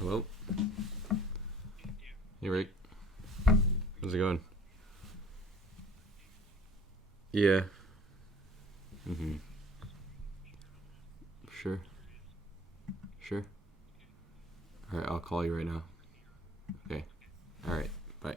Hello? Hey, Rick. How's it going? Yeah. Mm-hmm. Sure. Sure. Alright, I'll call you right now. Okay. Alright. Bye.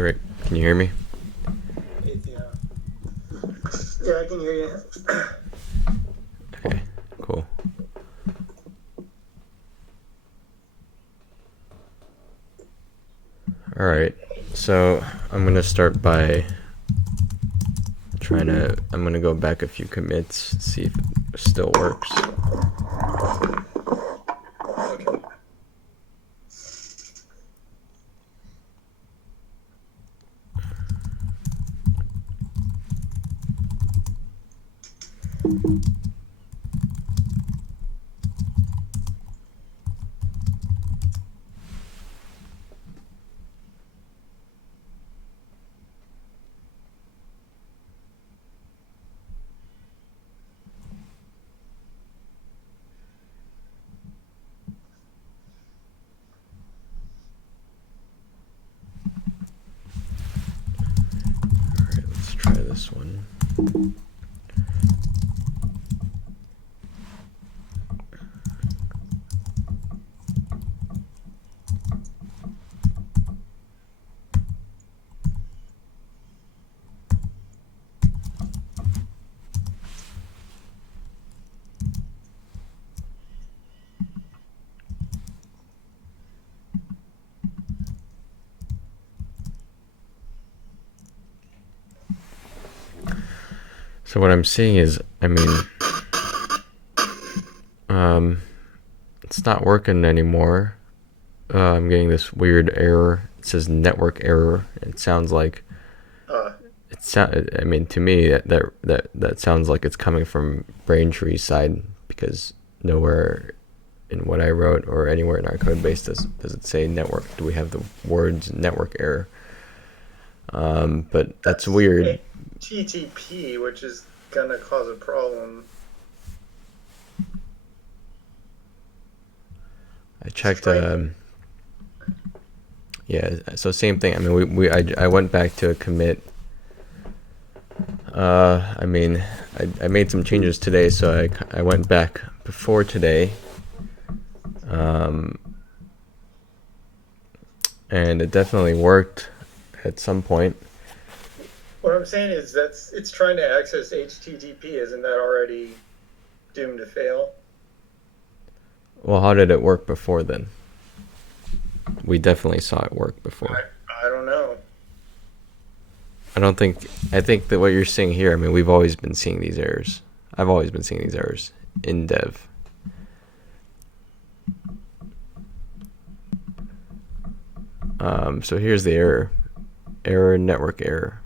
Rick, can you hear me? Yeah, I can hear you. Okay, cool. All right, so I'm gonna start by I'm gonna go back a few commits, see if it still works. Alright, let's try this one. So what I'm seeing is, it's not working anymore. I'm getting this weird error. It says network error. It sounds like to me that sounds like it's coming from Braintree's side, because nowhere in what I wrote or anywhere in our code base does it say network. Do we have the words network error? But that's weird. HTTP, which is gonna cause a problem. I checked. Yeah. So same thing. I went back to a commit. I made some changes today, so I went back before today. And it definitely worked at some point. What I'm saying is it's trying to access HTTP. Isn't that already doomed to fail? Well, how did it work before then? We definitely saw it work before. I don't know. I think that what you're seeing here, we've always been seeing these errors. I've always been seeing these errors in dev. So here's the error, network error.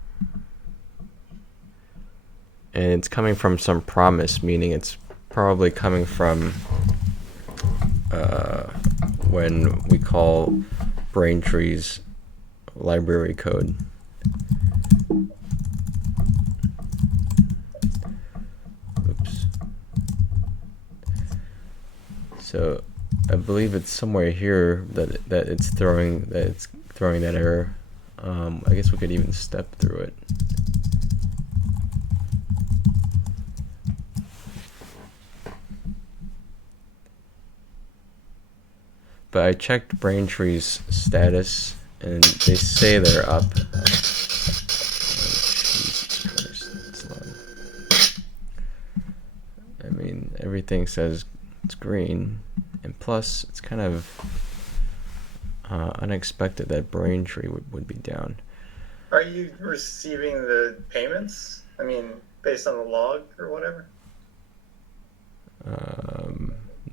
And it's coming from some promise, meaning it's probably coming from when we call Braintree's library code. Oops. So I believe it's somewhere here that it's throwing that error. I guess we could even step through it. But I checked Braintree's status, and they say they're up. Oh, Jesus Christ, that's loud. Everything says it's green, and plus, it's kind of unexpected that Braintree would be down. Are you receiving the payments? Based on the log or whatever?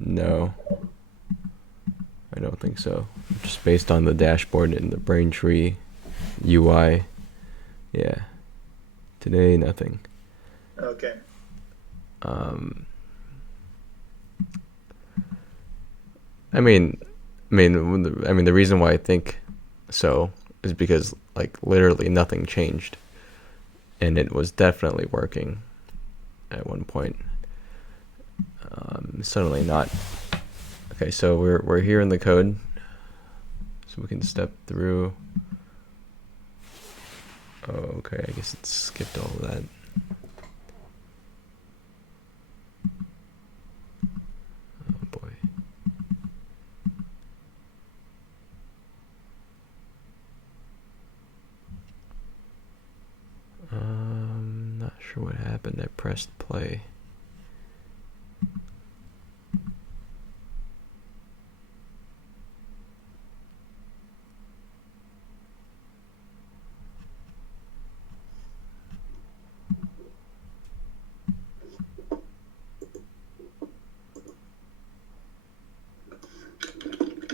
No. I don't think so. Just based on the dashboard and the Braintree UI. Yeah. Today, nothing. Okay. The reason why I think so is because literally nothing changed, and it was definitely working at one point. Suddenly not. Okay, so we're here in the code, so we can step through. Oh, okay, I guess it skipped all of that. Oh boy. sure what happened. I pressed play.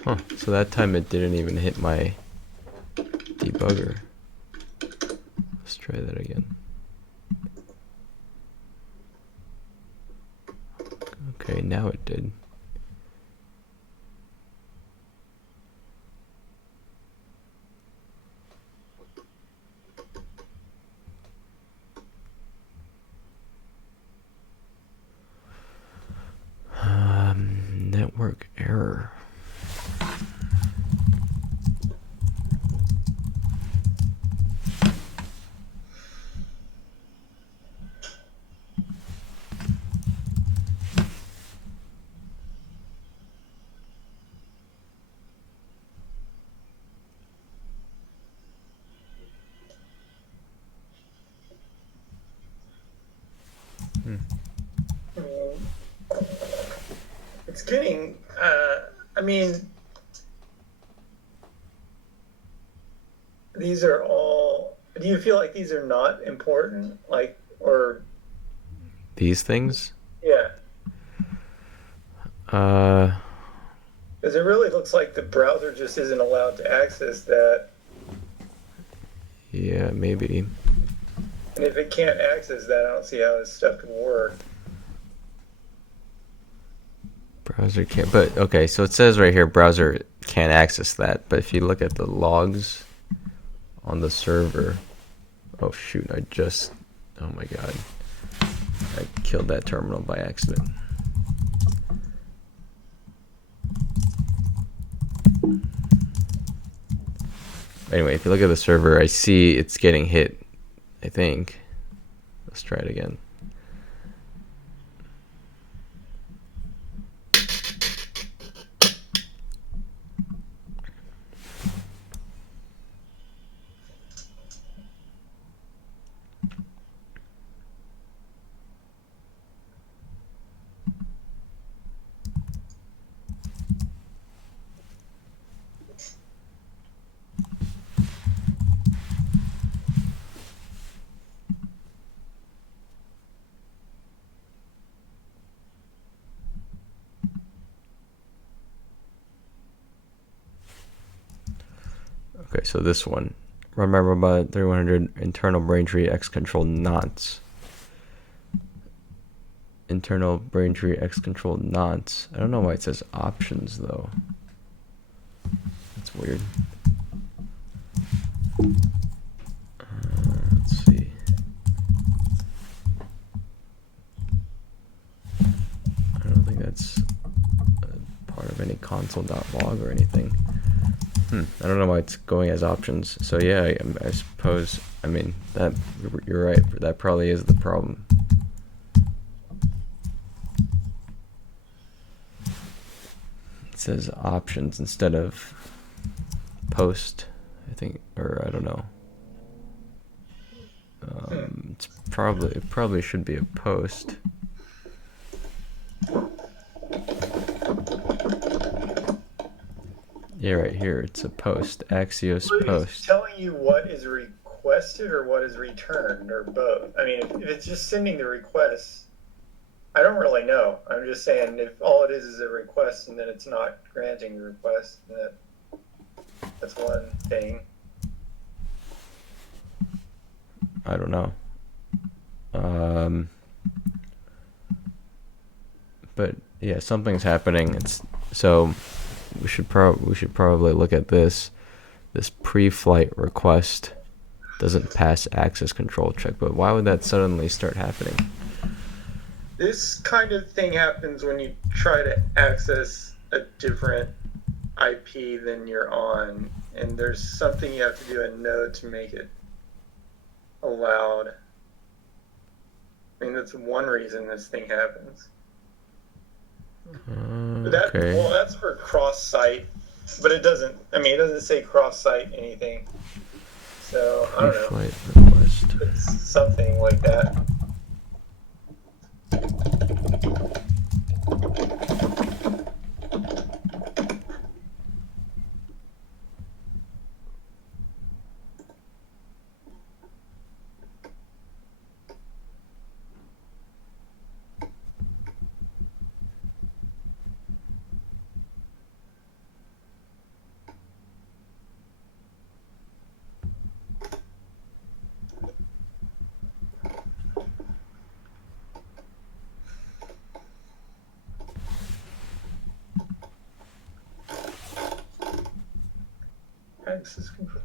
Huh, so that time it didn't even hit my debugger. Let's try that again. Okay, now it did. Network error. It's getting, I mean, these are all, do you feel like these are not important? Like, or, These things? yeah. Uh, Because it really looks like the browser just isn't allowed to access that. yeah, maybe. And if it can't access that, I don't see how this stuff can work. Browser can't, but okay, so it says right here browser can't access that, but if you look at the logs on the server, oh shoot, oh my god, I killed that terminal by accident. Anyway, if you look at the server, I see it's getting hit, I think. Let's try it again. Okay, so this one, RunMyRobot 3100 internal Braintree X control nonce. Internal Braintree X control nonce. I don't know why it says options though. That's weird. Let's see. I don't think that's a part of any console.log or anything. I don't know why it's going as options. So yeah, I suppose, I mean, that you're right. That probably is the problem. It says options instead of post, I think, or I don't know. It probably should be a post. Yeah, right here, it's a post. Axios post. It's telling you what is requested or what is returned or both. I mean, if it's just sending the request, I don't really know. I'm just saying if all it is a request and then it's not granting the request, then that's one thing. I don't know. But yeah, something's happening. So we should probably look at this. This pre-flight request doesn't pass access control check, but why would that suddenly start happening? This kind of thing happens when you try to access a different IP than you're on, and there's something you have to do in Node to make it allowed. I mean, that's one reason this thing happens. Okay. Well, that's for cross-site, but it doesn't. I mean, it doesn't say cross-site anything. So I don't know. Pre-flight request. It's something like that. Access control.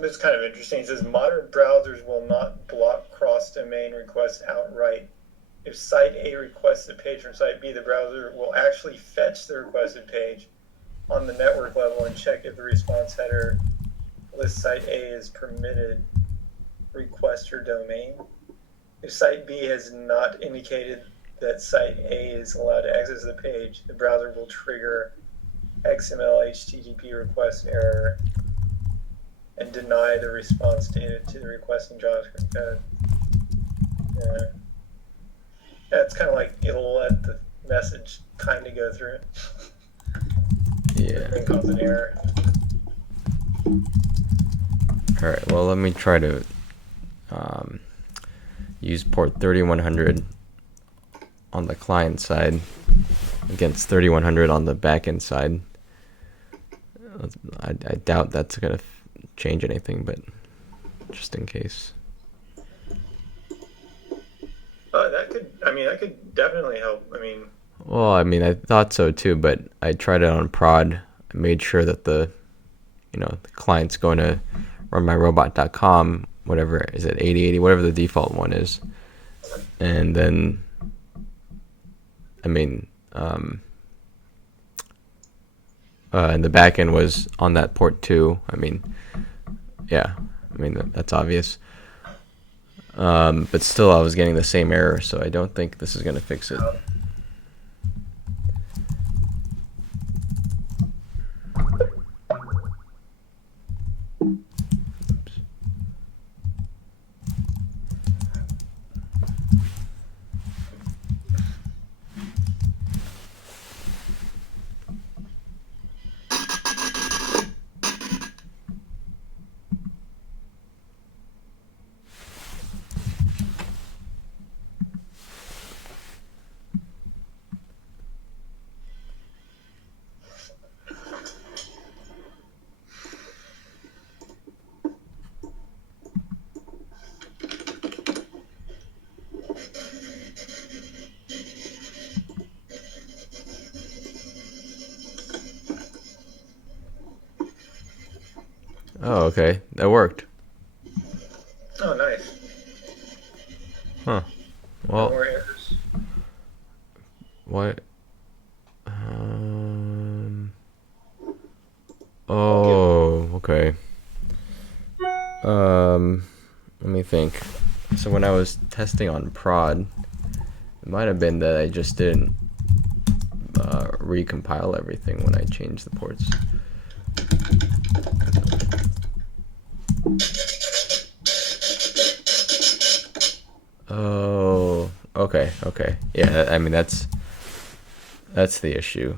This is kind of interesting. It says modern browsers will not block cross-domain requests outright. If Site A requests a page from Site B, the browser will actually fetch the requested page on the network level and check if the response header lists Site A as permitted request or domain. If Site B has not indicated that Site A is allowed to access the page, the browser will trigger XML HTTP request error and deny the response data to the requesting JavaScript code. Yeah, it's kind of like it'll let the message kind of go through it. Yeah. And cause an error. All right. Well, let me try to use port 3100 on the client side against 3100 on the backend side. I doubt that's gonna change anything, but just in case. That could definitely help. Well, I thought so too, but I tried it on prod. I made sure that the client's going to RunMyRobot.com, whatever is it, 8080, whatever the default one is, and then and the backend was on that port too. That's obvious. But still, I was getting the same error, so I don't think this is going to fix it. Oh, okay. That worked. Oh, nice. Huh. Well, No more errors. what? Oh, okay. Let me think. So when I was testing on prod, it might have been that I just didn't recompile everything when I changed the ports. Oh, okay. Yeah, that's the issue.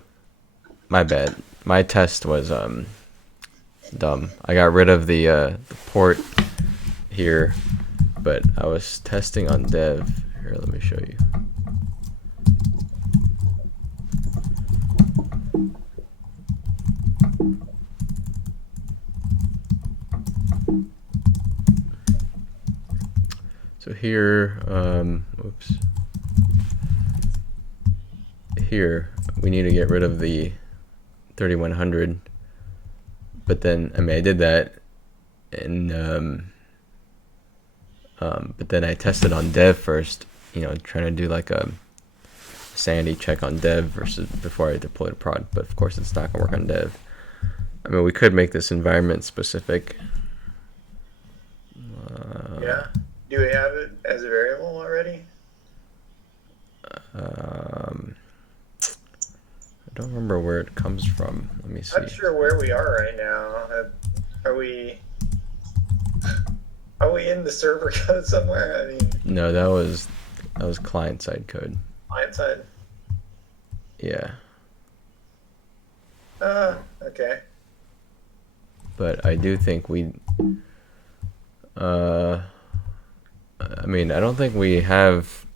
My bad. My test was dumb. I got rid of the port here, but I was testing on dev. Here, let me show you. So here, oops. Here, we need to get rid of the 3100. But then, I mean, I did that, and but then I tested on dev first, trying to do like a sanity check on dev versus before I deploy to prod. But of course, it's not gonna work on dev. I mean, we could make this environment specific. Yeah. Do we have it as a variable already? I don't remember where it comes from. Let me see. I'm not sure where we are right now. Are we in the server code somewhere? I mean, No, that was client side code. client side. Yeah. Okay. But I do think we. I mean, I don't think we have.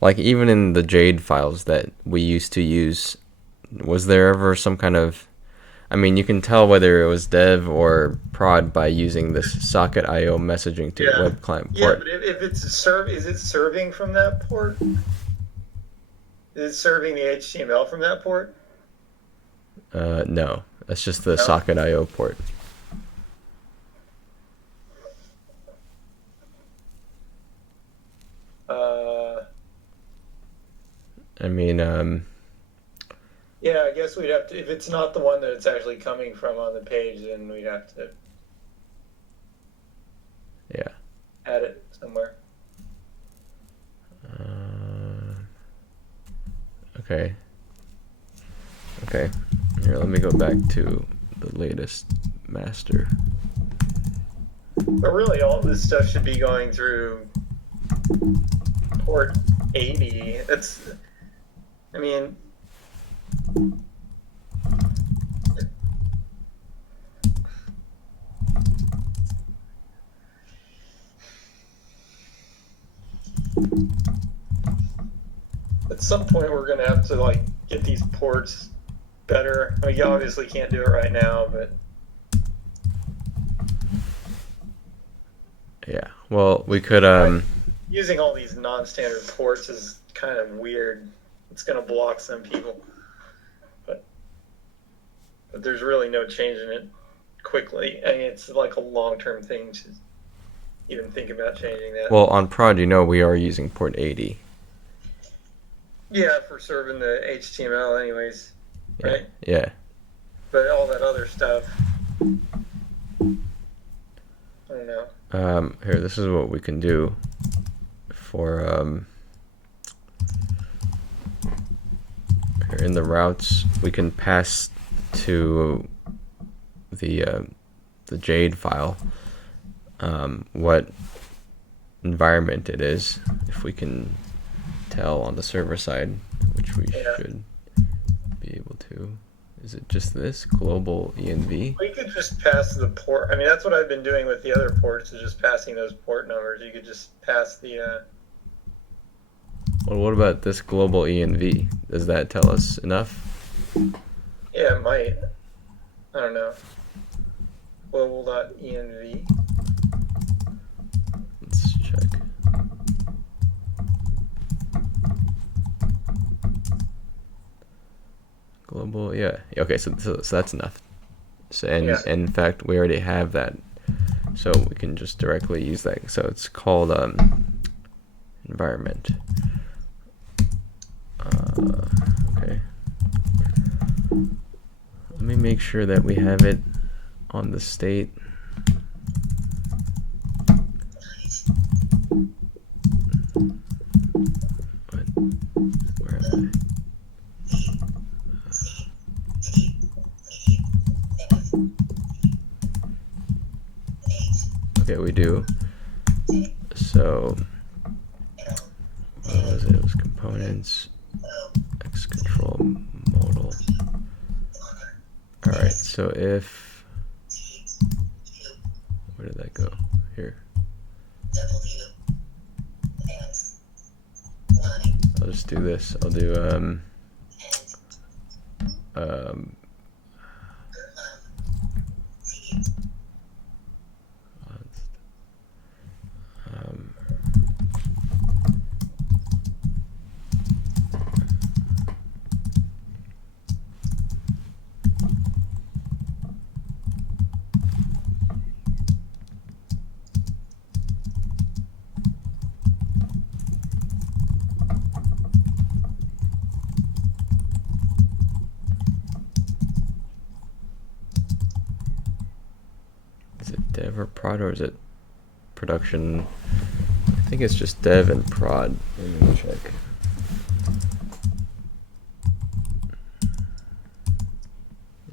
Like, even in the Jade files that we used to use, was there ever some kind of... I mean, you can tell whether it was dev or prod by using this socket IO messaging to web client port. Yeah, but if it's is it serving from that port? Is it serving the HTML from that port? No, that's just the socket IO port. I mean, yeah, I guess we'd have to, if it's not the one that it's actually coming from on the page, then we'd have to add it somewhere. Okay. Here, let me go back to the latest master. But really, all this stuff should be going through port 80. I mean, at some point we're going to have to like get these ports better. I mean, you obviously can't do it right now, but yeah. Well, we could using all these non-standard ports is kind of weird. It's going to block some people, but there's really no changing it quickly. I mean, it's like a long-term thing to even think about changing that. Well, on prod, we are using port 80. Yeah, for serving the HTML anyways, right? Yeah. But all that other stuff, I don't know. Here, this is what we can do for here in the routes. We can pass to the Jade file what environment it is, if we can tell on the server side, which we should be able to. Is it just this global env? We could just pass the port. I mean, that's what I've been doing with the other ports, is just passing those port numbers. You could just pass the. Well, what about this global env? Does that tell us enough? Yeah, it might. I don't know. Global.env. Let's check. Global, yeah. Okay, so that's enough. So, and in fact, we already have that, so we can just directly use that. So it's called environment. Okay. Let me make sure that we have it on the state. Where am I? Okay, we do. So, what was it? It was components, X control modal. Alright, so if, where did that go? Here. I'll just do this. I'll do, prod or is it production? I think it's just dev and prod. Let me check.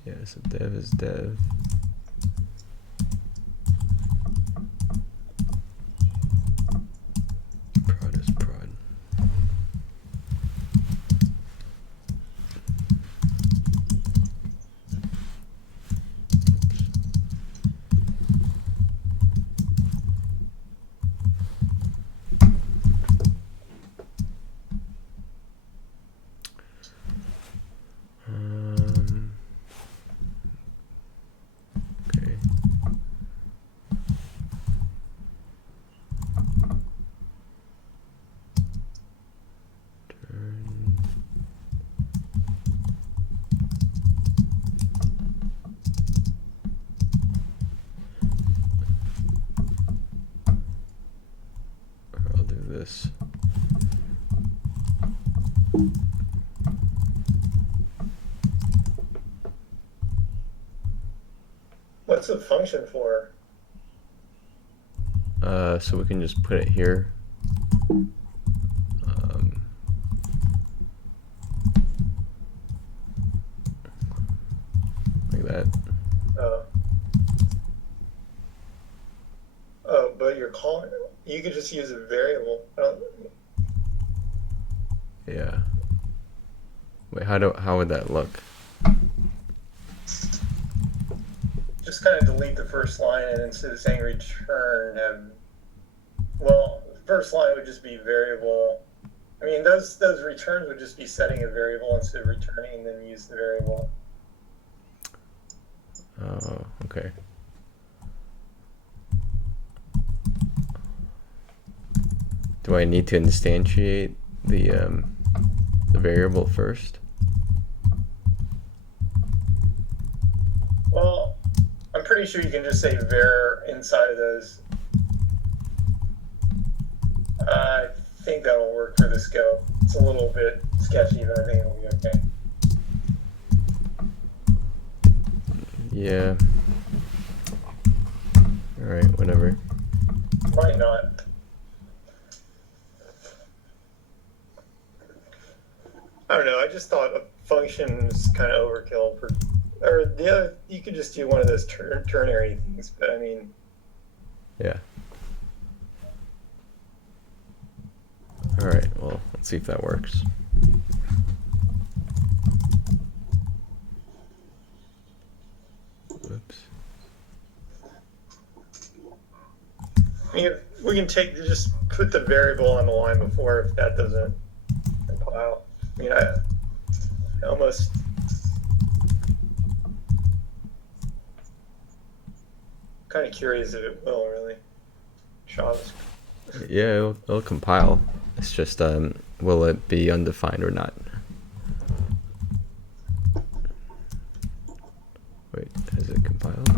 Yeah, so dev is dev. Prod is prod. Okay. Turn. I'll do this. What's the function for? So we can just put it here. Like that. Oh, but you're calling. You could just use a variable. Yeah. Wait, how would that look? Just kind of delete the first line, and instead of saying return, well, the first line would just be variable. I mean, those returns would just be setting a variable instead of returning, and then use the variable. Oh, okay. Do I need to instantiate the variable first? Well, I'm pretty sure you can just say var inside of those. I think that'll work for the scope. It's a little bit sketchy, but I think it'll be okay. Yeah. Alright, whatever. Might not. I don't know. I just thought a function was kind of overkill for, or the other. You could just do one of those ternary things, but I mean. Yeah. Alright, well, let's see if that works. Whoops. I mean, we can just put the variable on the line before if that doesn't compile. I mean, I almost. Kind of curious if it will really. JavaScript. Yeah, it'll compile. It's just, will it be undefined or not? Wait, has it compiled?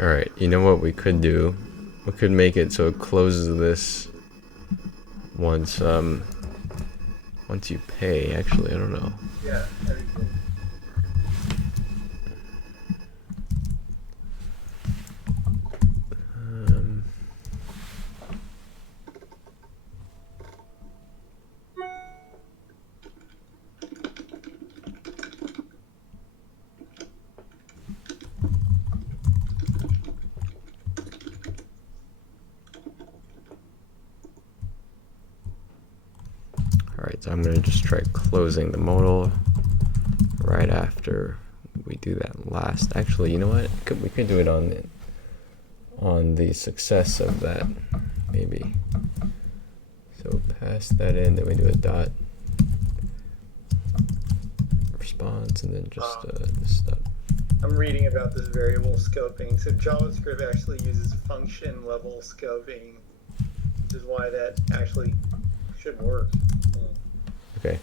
All right, you know what we could do? We could make it so it closes this once once you pay. Actually, I don't know. Yeah, that'd be cool. Alright, so I'm going to just try closing the modal right after we do that last. Actually, you know what? We could do it on the success of that, maybe. So pass that in, then we do a dot response, and then just this stuff. I'm reading about this variable scoping. So JavaScript actually uses function level scoping, which is why that actually should work. Okay.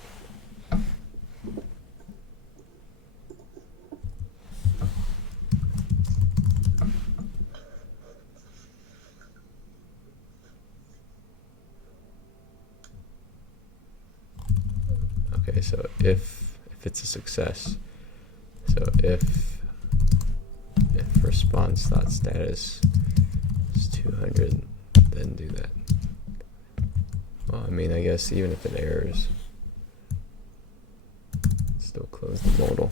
Okay, so if it's a success, so if response.status is 200, then do that. Well, I mean, I guess even if it errors, still close the modal.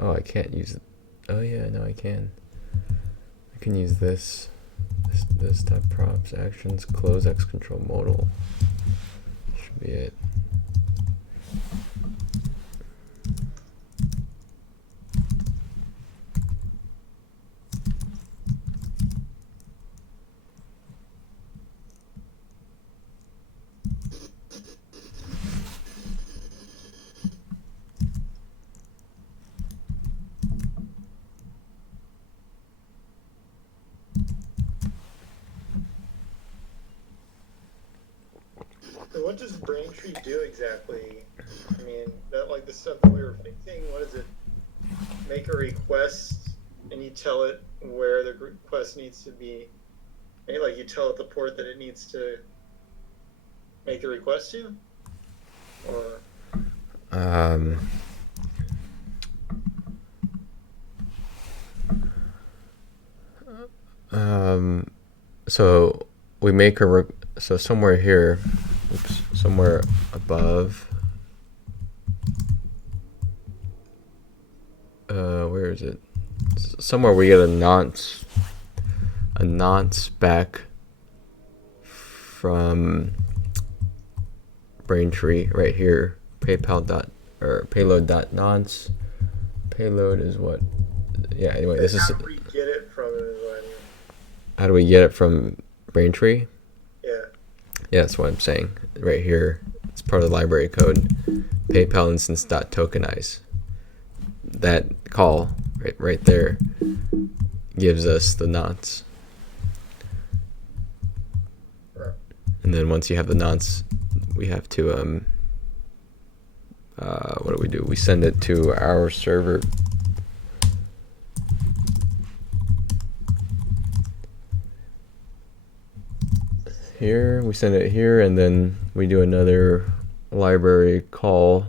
Oh, I can't use it. Oh yeah, no, I can. I can use this type props, actions, close X control modal. Should be it. So what does Braintree do exactly? I mean, that like the stuff that we were fixing, what is it? Make a request and you tell it where the request needs to be. Maybe like you tell it the port that it needs to make the request to? Or so we make so somewhere here, oops, somewhere above, where is it? Somewhere we get a nonce back from Braintree right here. Payload.nonce. Payload is what? Yeah. Anyway, this is. How do we get it from it? How do we get it from Braintree? Yeah. Yeah, that's what I'm saying. Right here, it's part of the library code. PayPal instance.tokenize. That call right there gives us the nonce. Right. And then once you have the nonce, we have to what do? We send it to our server. Here, we send it here, and then we do another library call.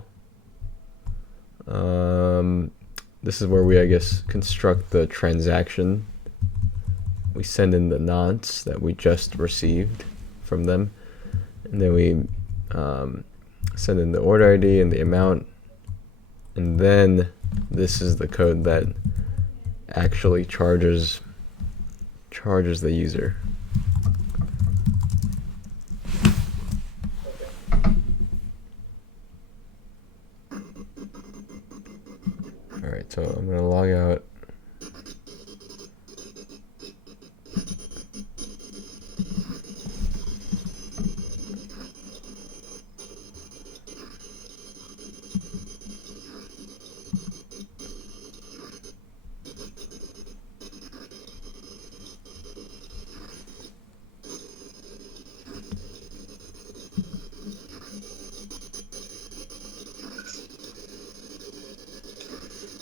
This is where we, I guess, construct the transaction. We send in the nonce that we just received from them, and then we send in the order ID and the amount, and then this is the code that actually charges the user. Alright, so I'm gonna log out.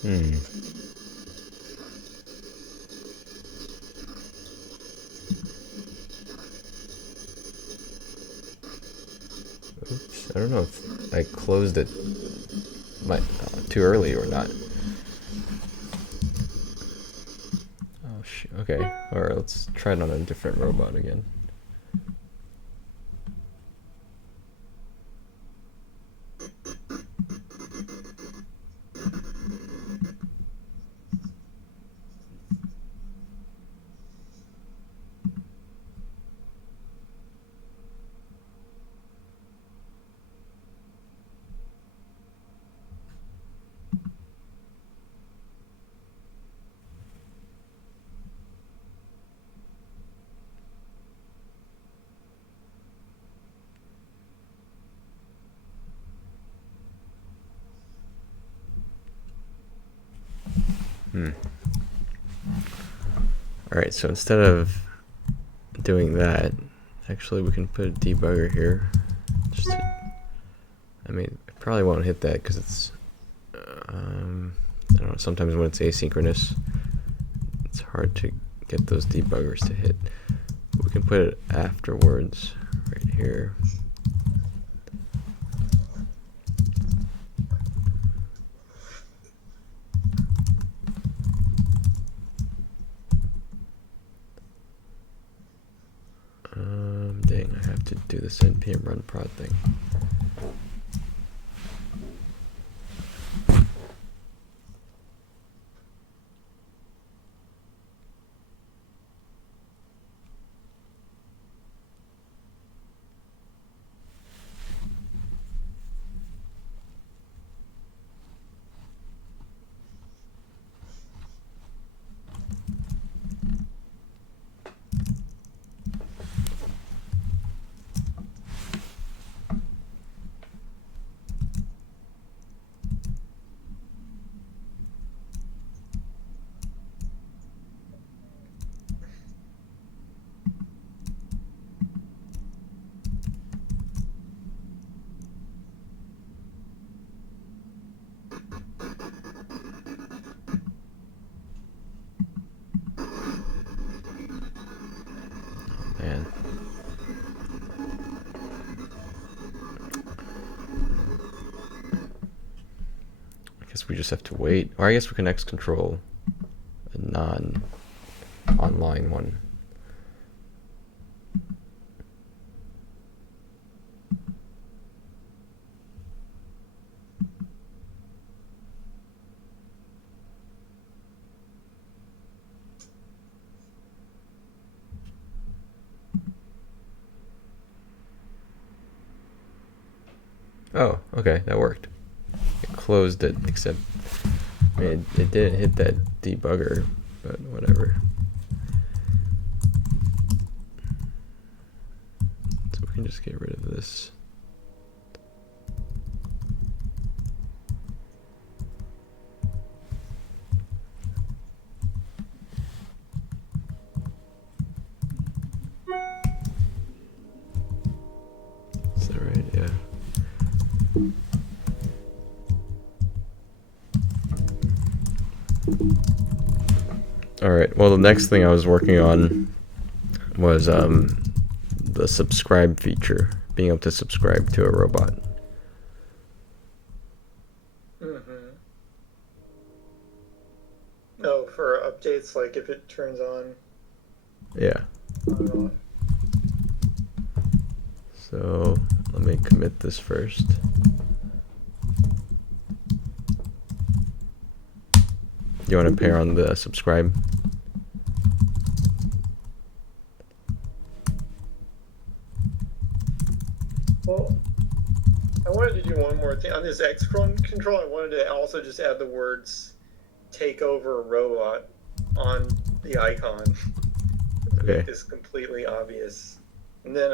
Hmm. Oops. I don't know if I closed it too early or not. Oh, okay. Alright, let's try it on a different robot again. Alright, so instead of doing that, actually we can put a debugger here. I mean, I probably won't hit that because it's, I don't know, sometimes when it's asynchronous, it's hard to get those debuggers to hit. We can put it afterwards, right here. Dang, I have to do this npm run prod thing. Man. I guess we just have to wait. Or I guess we can X control a non-online one. Oh, okay, that worked. It closed it, except I mean, it didn't hit that debugger, but whatever. So we can just get rid of this. Is that right? Yeah. Alright, well the next thing I was working on was the subscribe feature, being able to subscribe to a robot. No, for updates, like if it turns on. Yeah. So let me commit this first. You want to pair on the subscribe? Well, I wanted to do one more thing. On this X control, I wanted to also just add the words take over robot on the icon. Okay. Make this completely obvious. And then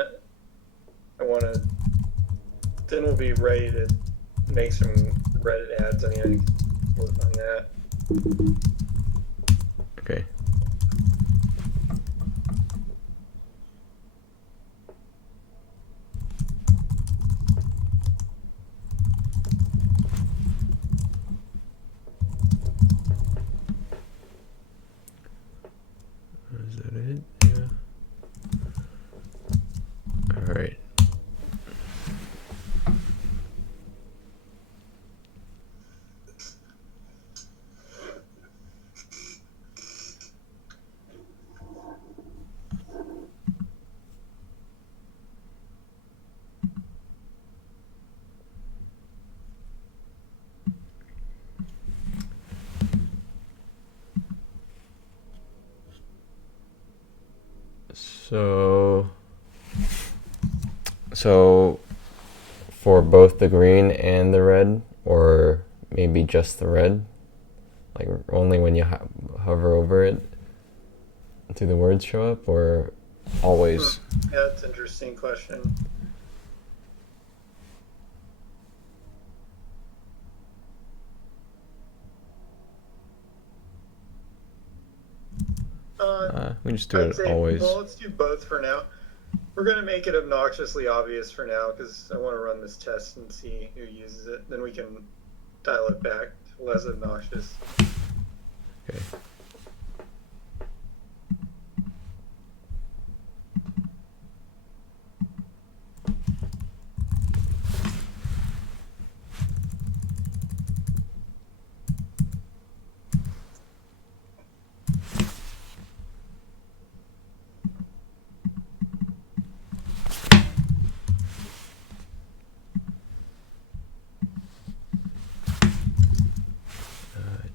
then we'll be ready to make some Reddit ads. I mean, I can work on that. Okay. Right. So, so for both the green and the red, or maybe just the red, like only when you hover over it, do the words show up, or always? Yeah, that's an interesting question. We just do I'd it say, always. well, let's do both for now. We're going to make it obnoxiously obvious for now because I want to run this test and see who uses it. Then we can dial it back to less obnoxious. Okay.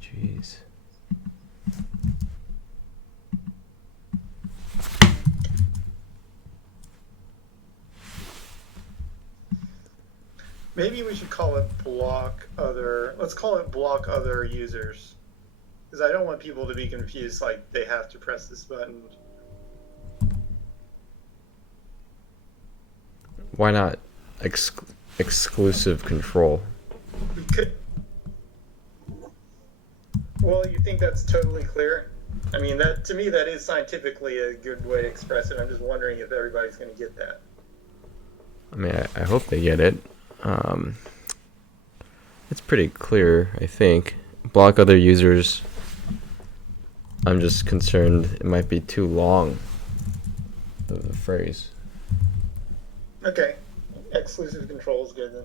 Jeez. Maybe we should call it block other. Let's call it block other users. Because I don't want people to be confused like they have to press this button. Why not exclusive control? We could. Well, you think that's totally clear? I mean, that to me, that is scientifically a good way to express it. I'm just wondering if everybody's going to get that. I mean, I hope they get it. It's pretty clear, I think. Block other users. I'm just concerned it might be too long, the phrase. Okay. Exclusive control is good then.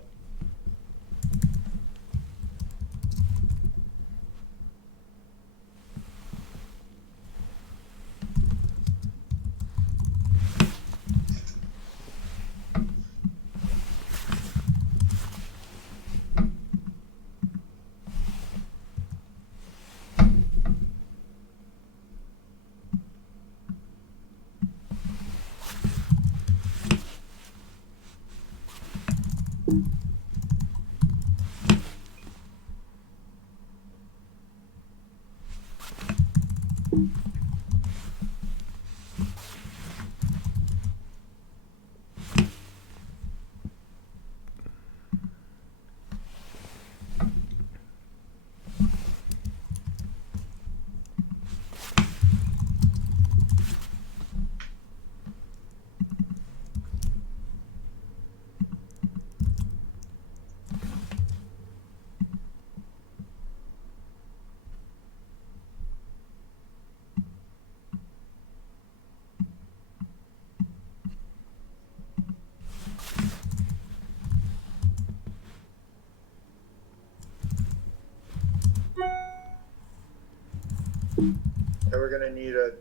And we're going to need a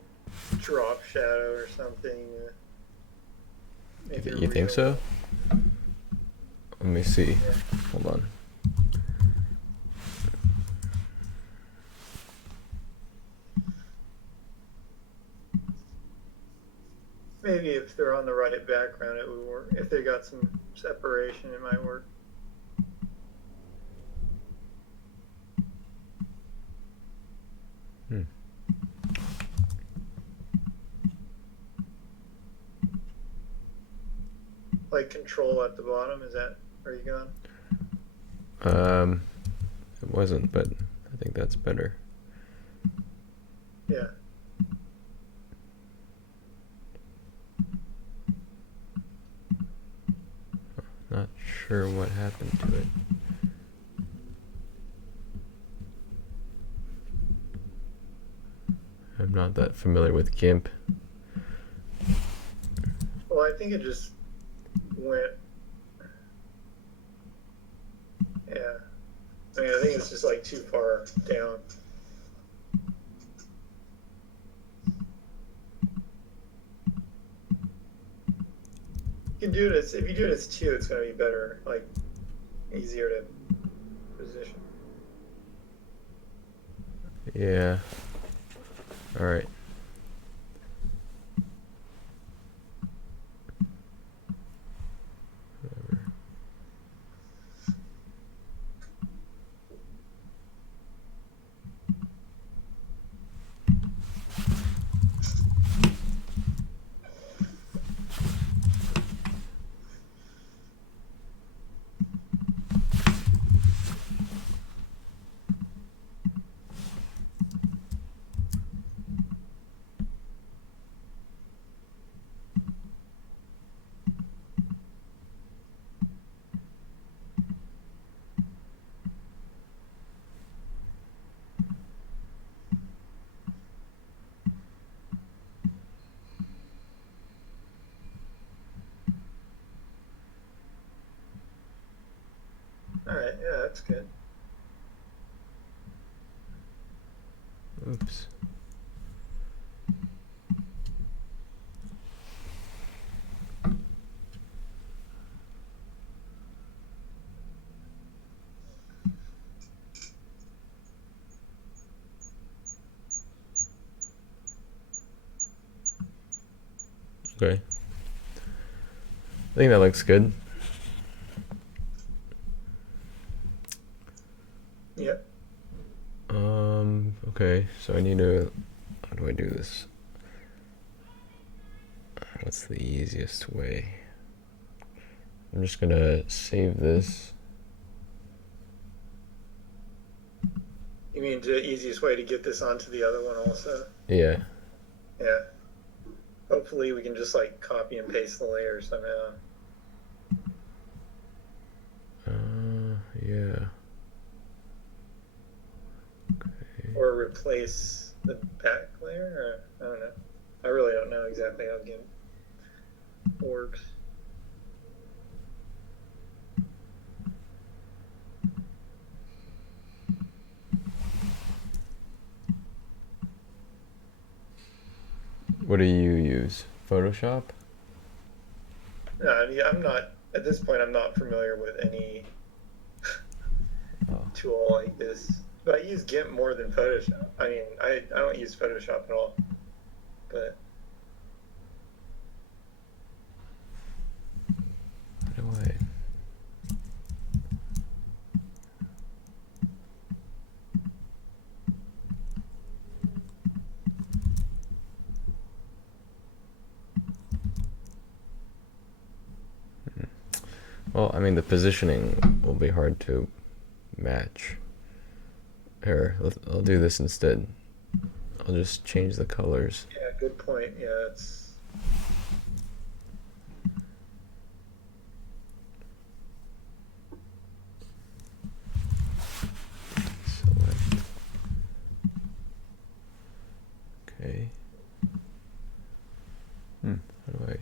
drop shadow or something. You think so? Let me see. Yeah. Hold on. Maybe if they're on the right background, it would work. If they got some separation, it might work. Like control at the bottom, is that where you going? It wasn't, but I think that's better. Yeah. Not sure what happened to it. I'm not that familiar with GIMP. Well, I think it just went, yeah. I mean, I think it's just like too far down. You can do it as, if you do it as 2, it's going to be better, like easier to position. Yeah. All right. Whatever. All right, yeah, that's good. Oops. Okay. I think that looks good. Yep. Okay, so I need to, how do I do this? What's the easiest way? I'm just gonna save this. You mean the easiest way to get this onto the other one also? Yeah. Yeah. Hopefully we can just like copy and paste the layer somehow. Yeah. Okay. Or replace the back layer? Or, I don't know. I really don't know exactly how GIMP works. What do you use? Photoshop? No, I mean, I'm not, at this point, I'm not familiar with any tool like this. But I use GIMP more than Photoshop. I mean, I don't use Photoshop at all. But How do I? Well, I mean, the positioning will be hard to match. Here, I'll do this instead. I'll just change the colors. yeah, good point. Yeah, it's Select. Okay. How do I?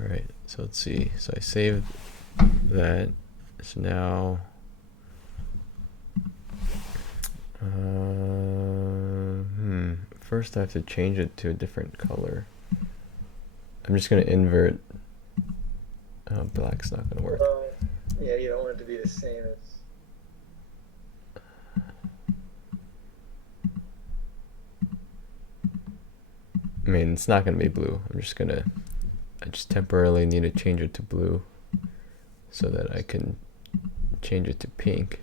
All right. So let's see. So I saved that. So now. First, I have to change it to a different color. I'm just gonna invert. Oh, black's not gonna work. well, yeah, you don't want it to be the same as. I mean, it's not gonna be blue. I just temporarily need to change it to blue so that I can change it to pink.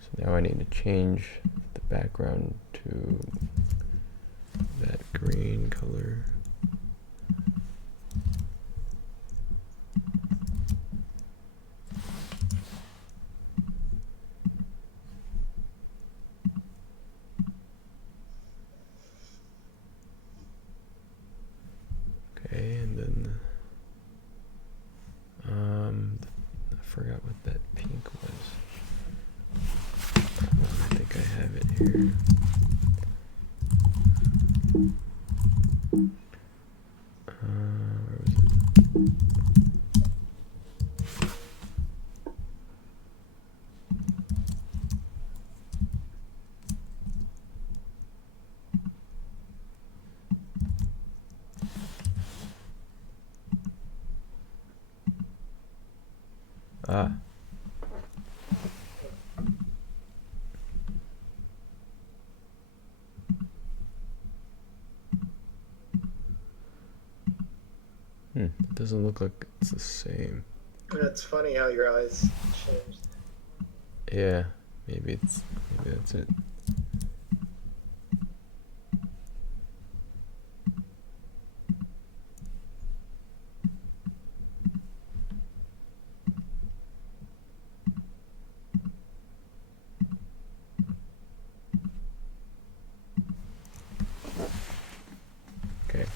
So now I need to change the background to that green color. Okay, and then I forgot what that pink was. I think I have it here. Where was it? Ah. It doesn't look like it's the same. It's funny how your eyes change. Yeah, maybe that's it. Okay.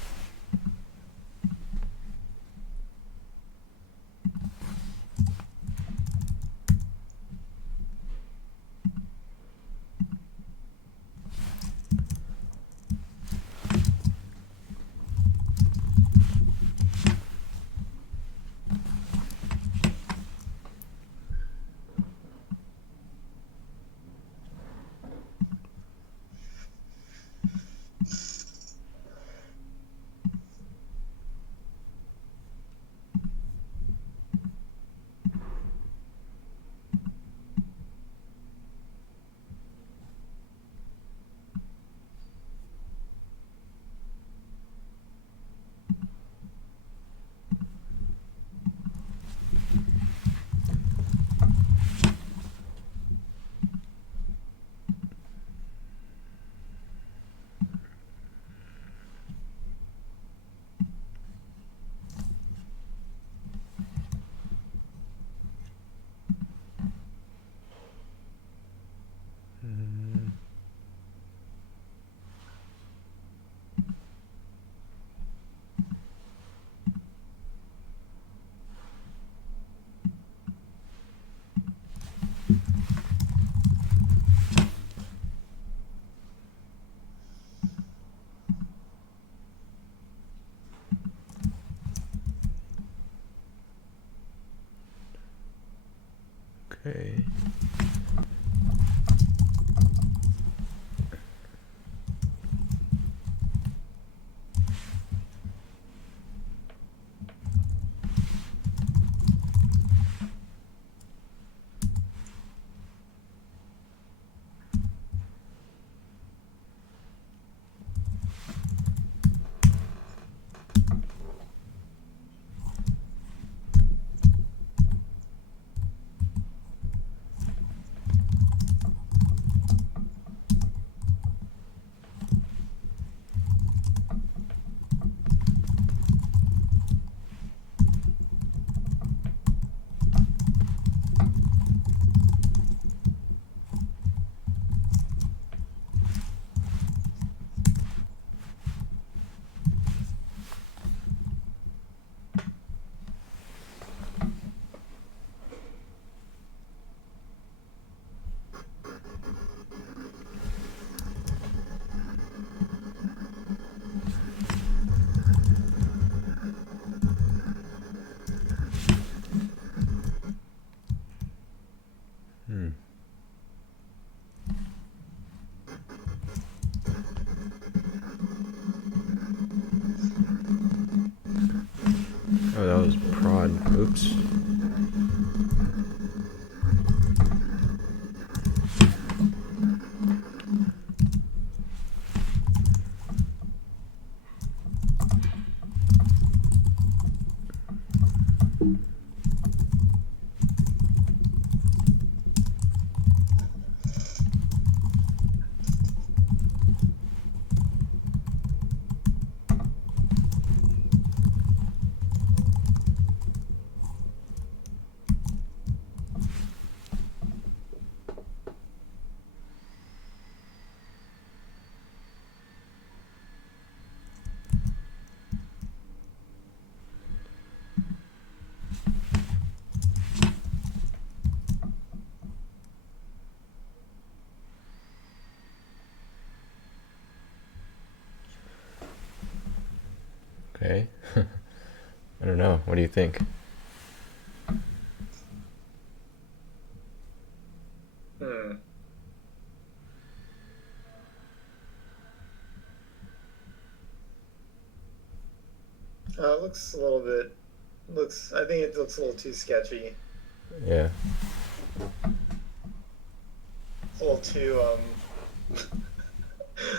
Okay. Oh, that was prod. Oops. Okay. I don't know. What do you think? Hmm. It looks a little bit. Looks. I think it looks a little too sketchy. Yeah. It's a little too.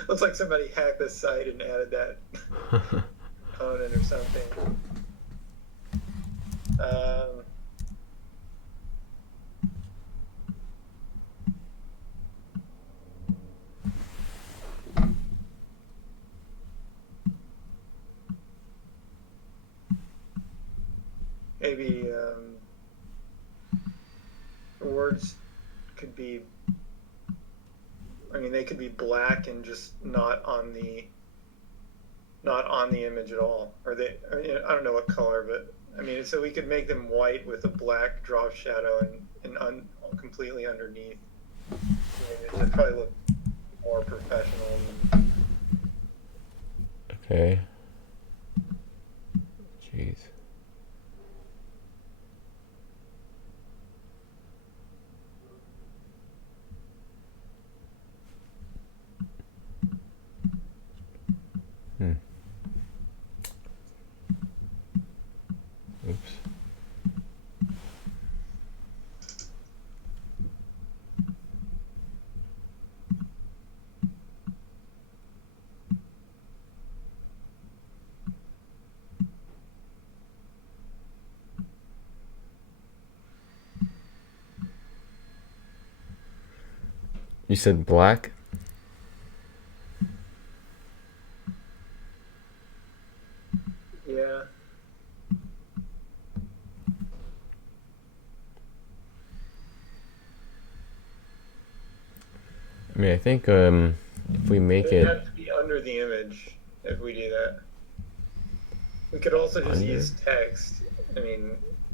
Looks like somebody hacked the site and added that component or something. Um, maybe the words could be. I mean, they could be black and just not on the image at all. Or they. I mean, I don't know what color, but I mean, so we could make them white with a black drop shadow completely underneath. I mean, it'd probably look more professional. Okay. Jeez. Hmm. Oops. You said black? Yeah. I mean, I think if we make It'd it have to be under the image if we do that. We could also just under. use text. I mean,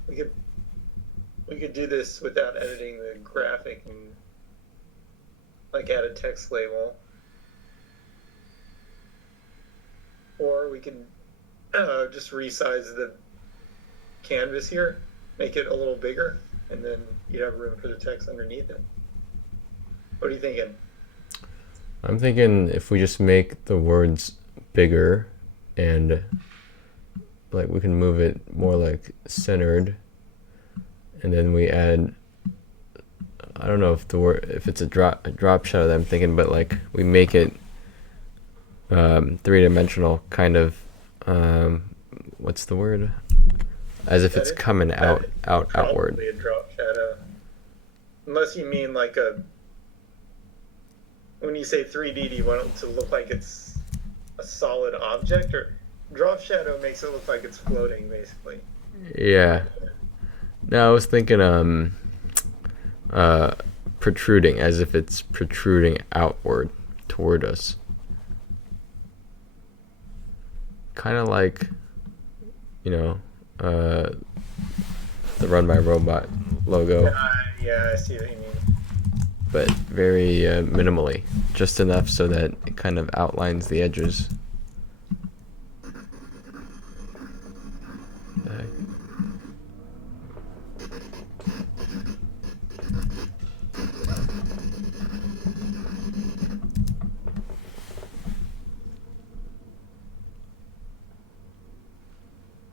we could we could do this without editing the graphic and like add a text label, or we can just resize the canvas here, make it a little bigger, and then you have room for the text underneath it. What are you thinking? I'm thinking if we just make the words bigger and like we can move it more like centered, and then we add. I don't know if the word if it's a drop shadow that I'm thinking, but like we make it three-dimensional, kind of. What's the word? As if That it's is coming that out, is outward. probably a drop shadow, unless you mean like a. When you say 3D, do you want it to look like it's a solid object, or drop shadow makes it look like it's floating, basically. Yeah. No, I was thinking uh, protruding, as if it's protruding outward toward us. Kind of like, you know, the RunMyRobot logo, Yeah, I see what you mean. but very minimally, just enough so that it kind of outlines the edges. Uh,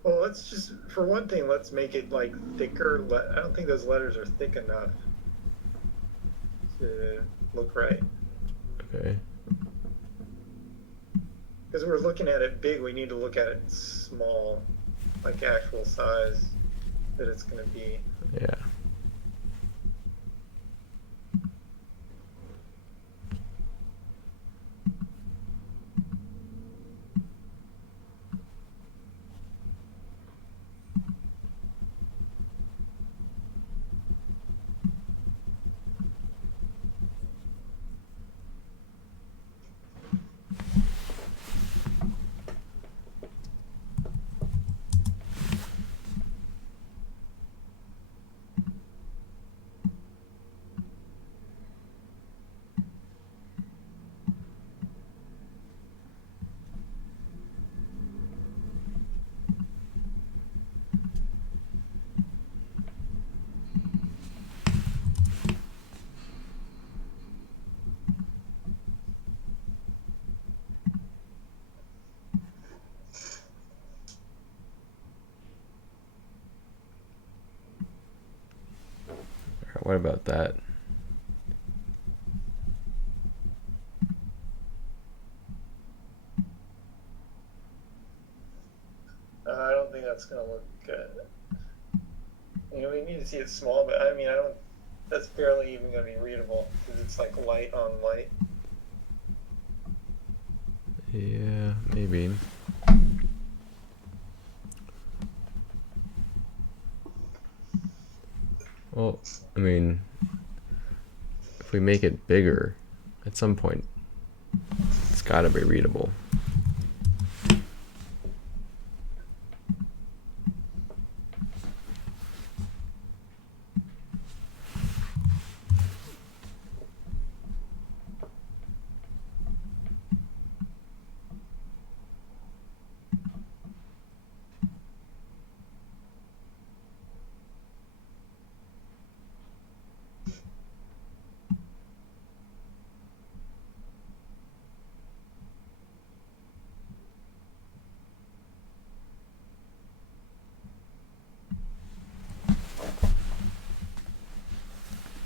Well, let's just, for one thing, let's make it like thicker. I don't think those letters are thick enough to look right. Okay. Because we're looking at it big, we need to look at it small, like actual size that it's going to be. Yeah. What about that? I don't think that's gonna look good. You know, we need to see it small, but I mean, I don't. That's barely even gonna be readable because it's like light on light. Yeah, maybe. Well, I mean, if we make it bigger, at some point, it's gotta be readable.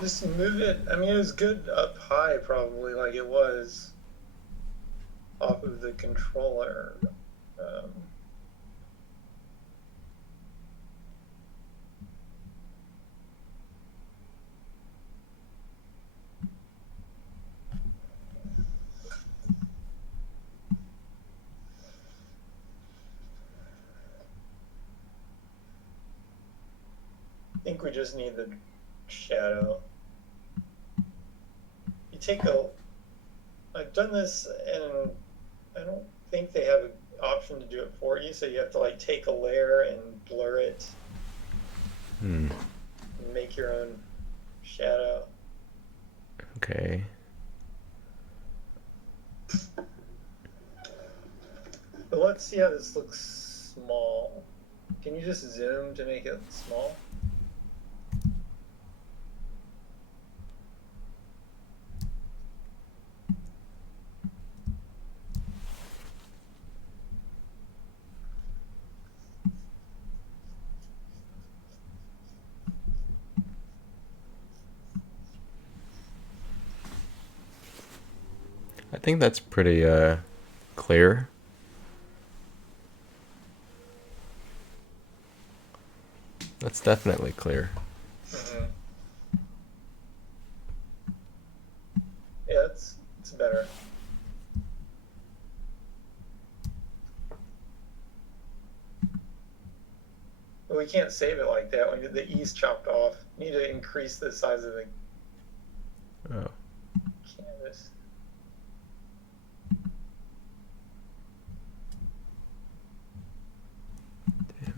Just move it. I mean, it was good up high, probably like it was off of the controller. Um, I think we just need the shadow. You take a. I've done this, and I don't think they have an option to do it for you. So you have to like take a layer and blur it, Hmm. and make your own shadow. Okay. But let's see how this looks small. Can you just zoom to make it small? I think that's pretty clear. That's definitely clear. Mm-hmm. Yeah, it's better. But we can't save it like that. We need the E's chopped off. We need to increase the size of the Oh. canvas. Damn it.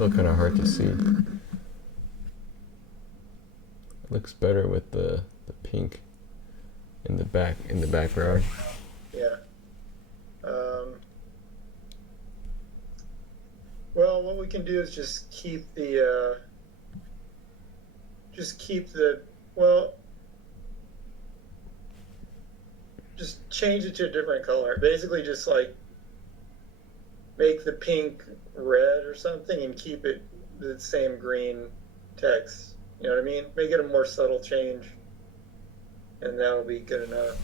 still kind of hard to see. It looks better with the pink in the background. Yeah. Well, what we can do is just keep the well, just change it to a different color. Basically, just like make the pink red or something and keep it the same green text. You know what I mean? Make it a more subtle change, and that'll be good enough.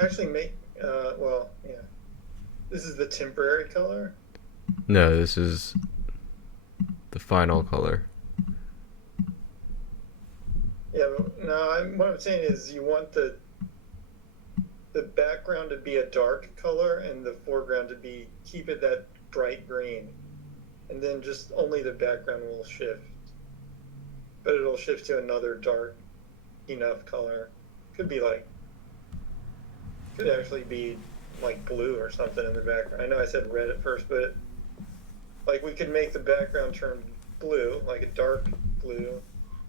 Actually, well, yeah. This is the temporary color. No, this is the final color. Yeah, but no. What I'm saying is, you want the background to be a dark color and the foreground to keep it that bright green, and then just only the background will shift, but it'll shift to another dark enough color. Could actually be like blue or something in the background. I know I said red at first, but like we could make the background turn blue, like a dark blue,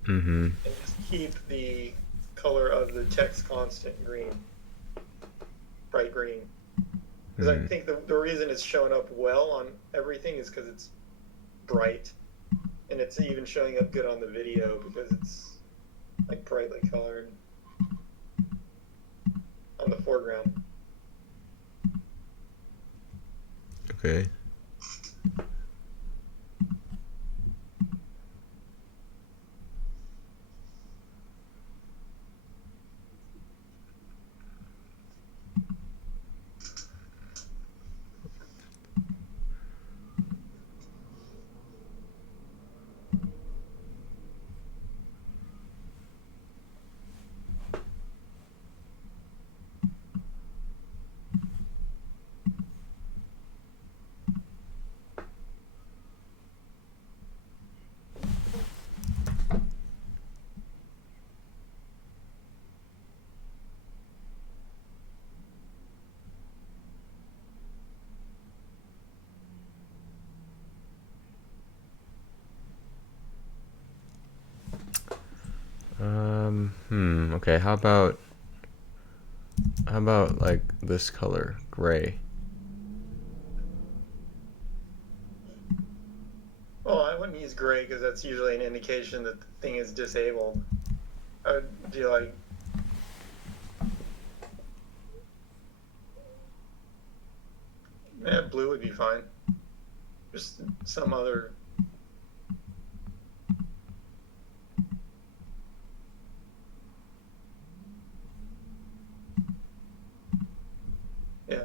and just keep the color of the text constant green, bright green. Because I think the reason it's showing up well on everything is because it's bright, and it's even showing up good on the video because it's like brightly colored on the foreground. Okay. Okay, how about like this color, gray? Well, I wouldn't use gray because that's usually an indication that the thing is disabled. I would do like, yeah, blue would be fine. Just some other. Yeah.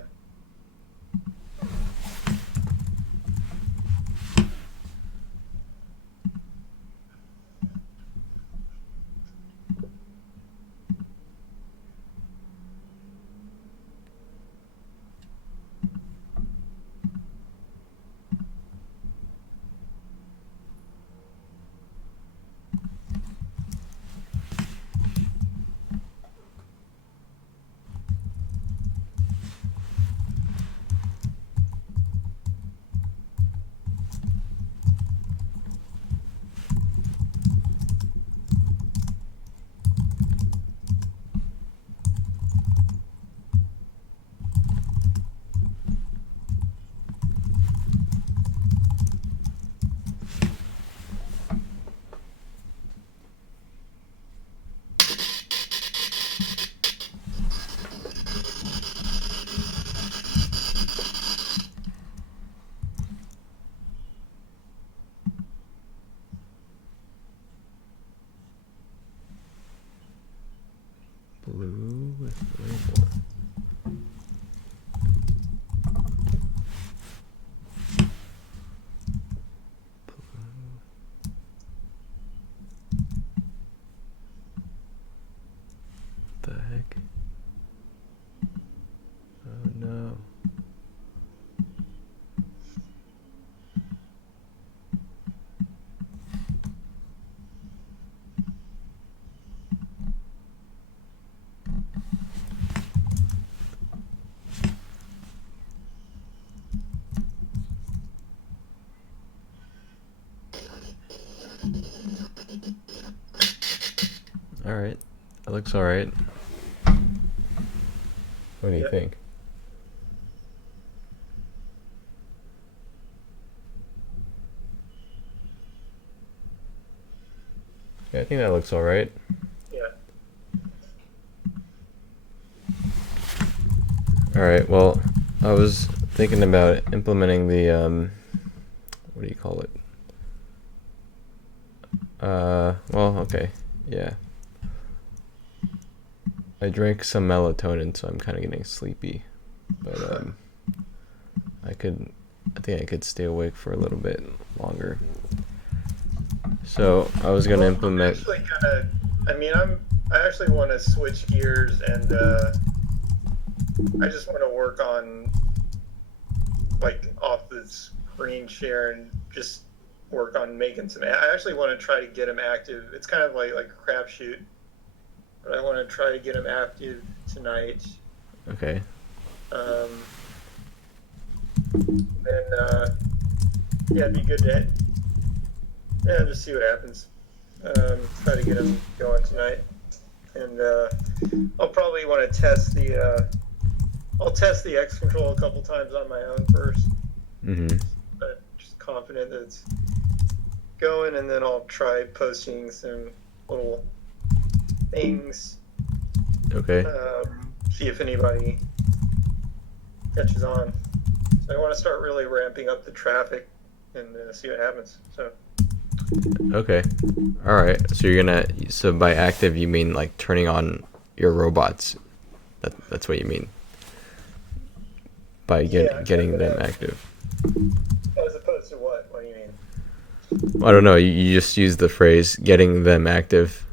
All right. That looks all right. What do you Yeah. think? Yeah, I think that looks all right. Yeah. All right. Well, I was thinking about implementing the what do you call it? Well, okay. Yeah. I drank some melatonin, so I'm kind of getting sleepy. But I could, I think I could stay awake for a little bit longer. So I was gonna Well, I'm implement. actually kind of. I mean, I actually want to switch gears, and I just want to work on like off the screen share and just work on making some. I actually want to try to get him active. It's kind of like a crapshoot, but I want to try to get him active tonight. Okay. Um, then yeah, it'd be good to just see what happens. Try to get him going tonight, and I'll probably want to test the. I'll test the X control a couple times on my own first, Mm-hmm. but just confident that it's going, and then I'll try posting some little things. Okay. See if anybody catches on. So I want to start really ramping up the traffic and see what happens. So Okay. All right. So you're gonna. So by active, you mean like turning on your robots. That's what you mean. By yeah, getting them active. as opposed to what? What do you mean? I don't know. You just use the phrase "getting them active."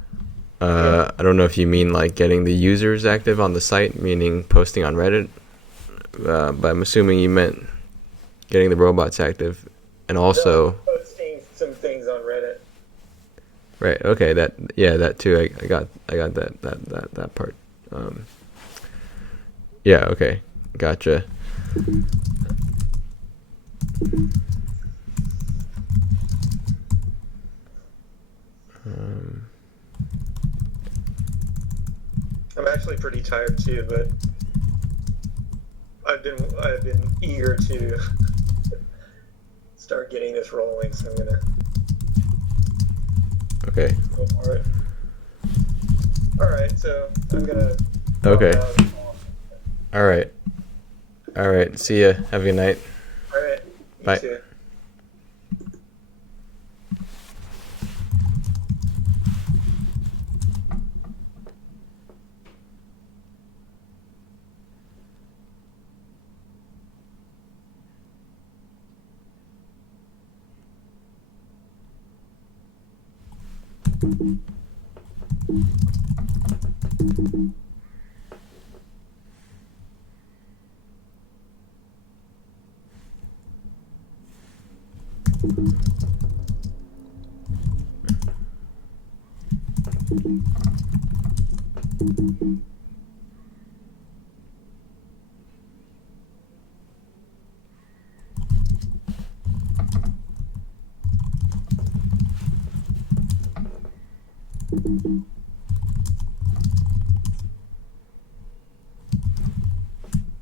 Yeah. I don't know if you mean like getting the users active on the site, meaning posting on Reddit. But I'm assuming you meant getting the robots active, and No, also posting some things on Reddit. right. Okay. That too. I got that part. Um, yeah. Okay. Gotcha. Um, I'm actually pretty tired too, but I've been eager to start getting this rolling, so I'm gonna okay. go for it. All right, so I'm gonna pop Okay. out. All right. All right. See ya. Have a good night. All right, you Bye. too.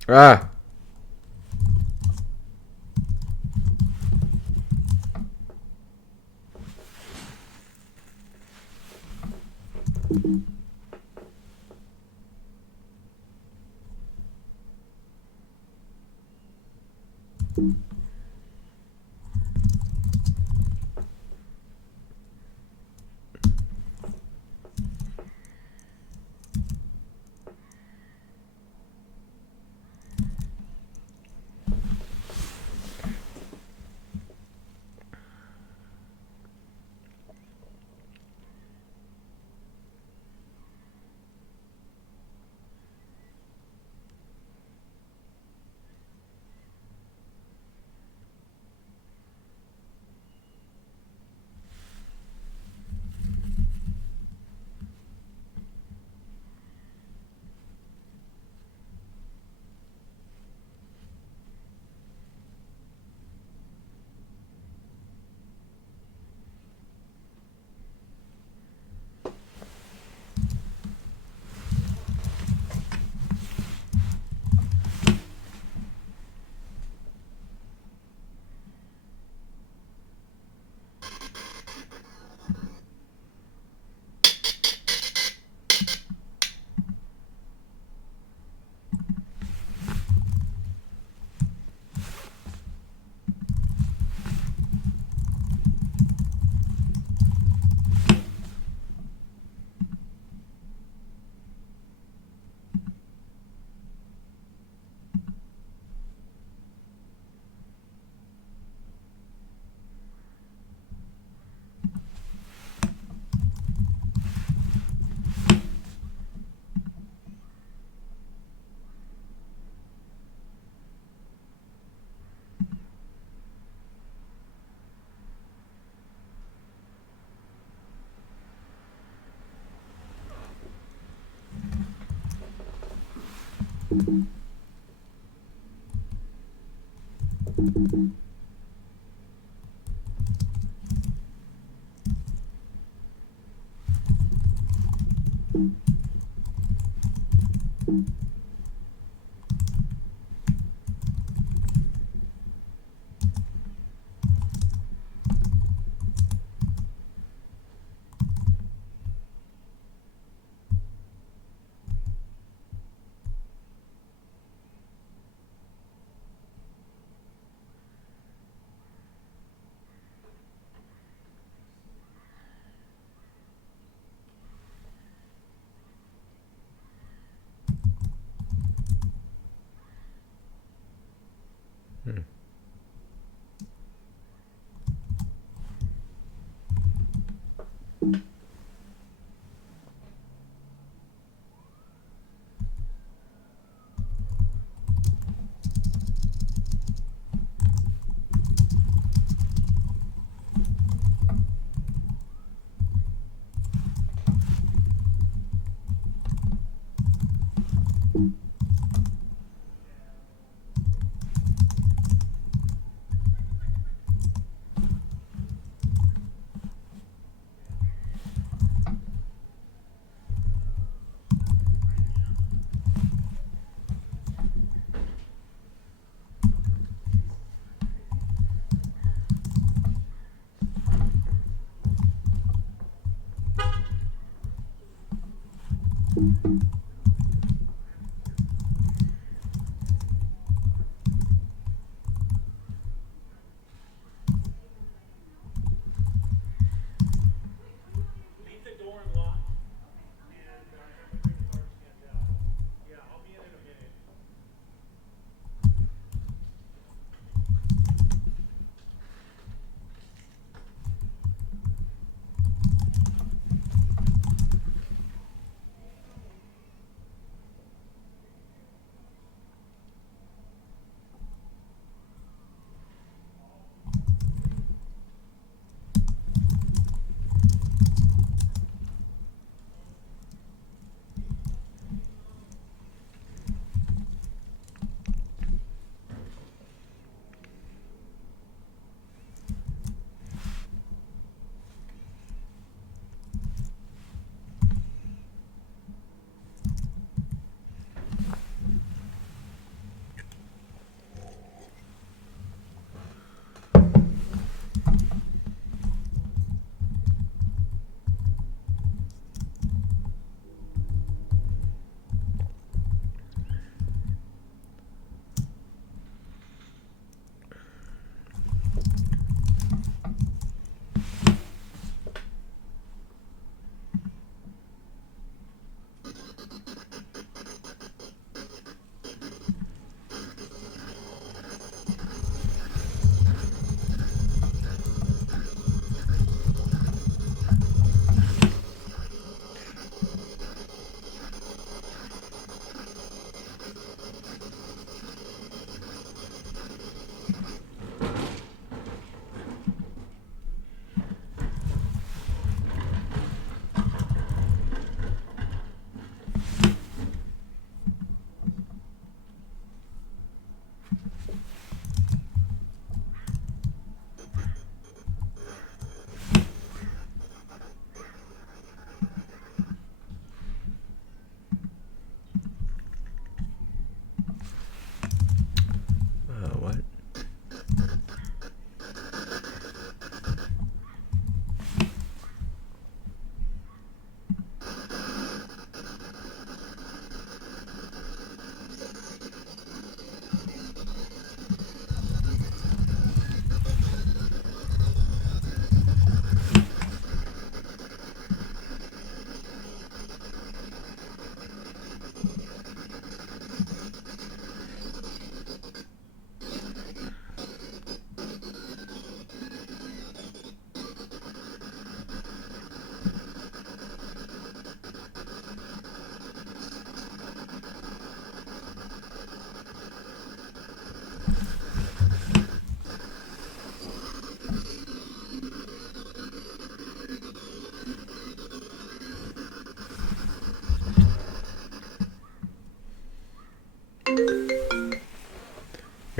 Ah.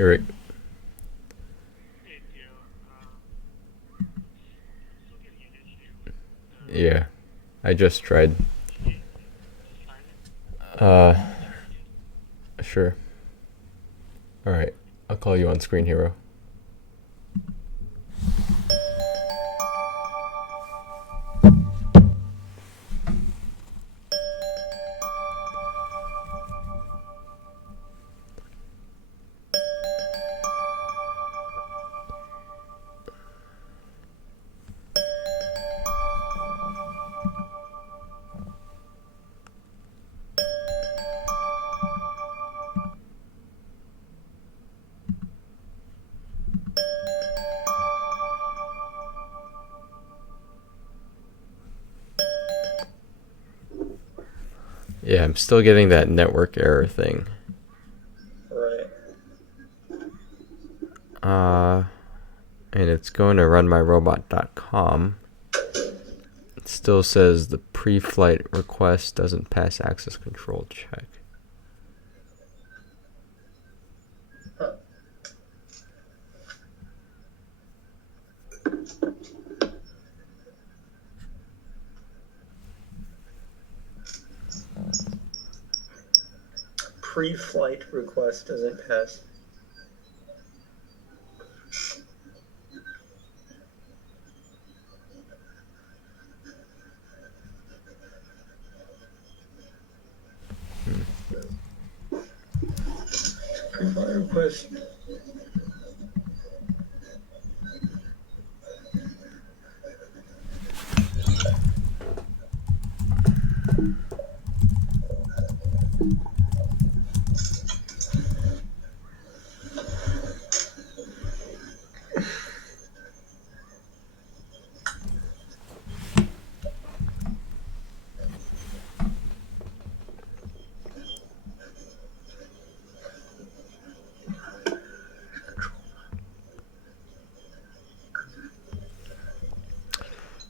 Eric. Yeah, I just tried. Uh, sure. All right, I'll call you on Screen Hero. Yeah, I'm still getting that network error thing. Right. Uh, and it's going to runmyrobot.com. It still says the pre-flight request doesn't pass access control check. Huh. Pre-flight request doesn't pass. Pre-flight request.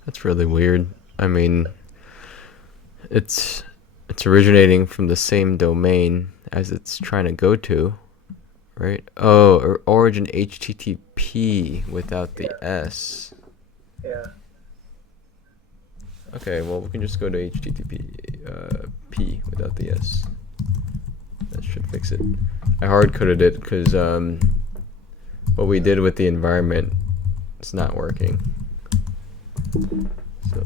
That's really weird. I mean, it's originating from the same domain as it's trying to go to, right? Oh, origin HTTP without the S. Yeah. Okay, well, we can just go to HTTP P without the S. That should fix it. I hard-coded it because what we did with the environment is not working. So,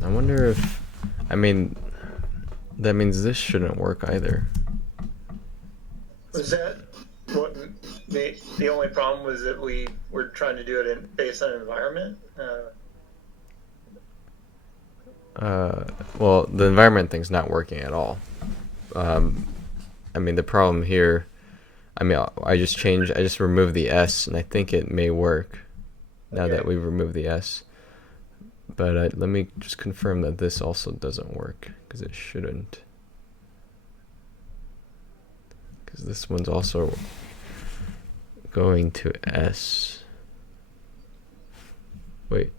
I wonder if, I mean, that means this shouldn't work either. Was that what the only problem was that we were trying to do it based on environment? Well, the environment thing's not working at all. I mean, the problem here, I mean, I just removed the S, and I think it may work now that we've removed the S. But let me just confirm that this also doesn't work, because it shouldn't. Because this one's also going to S. Wait.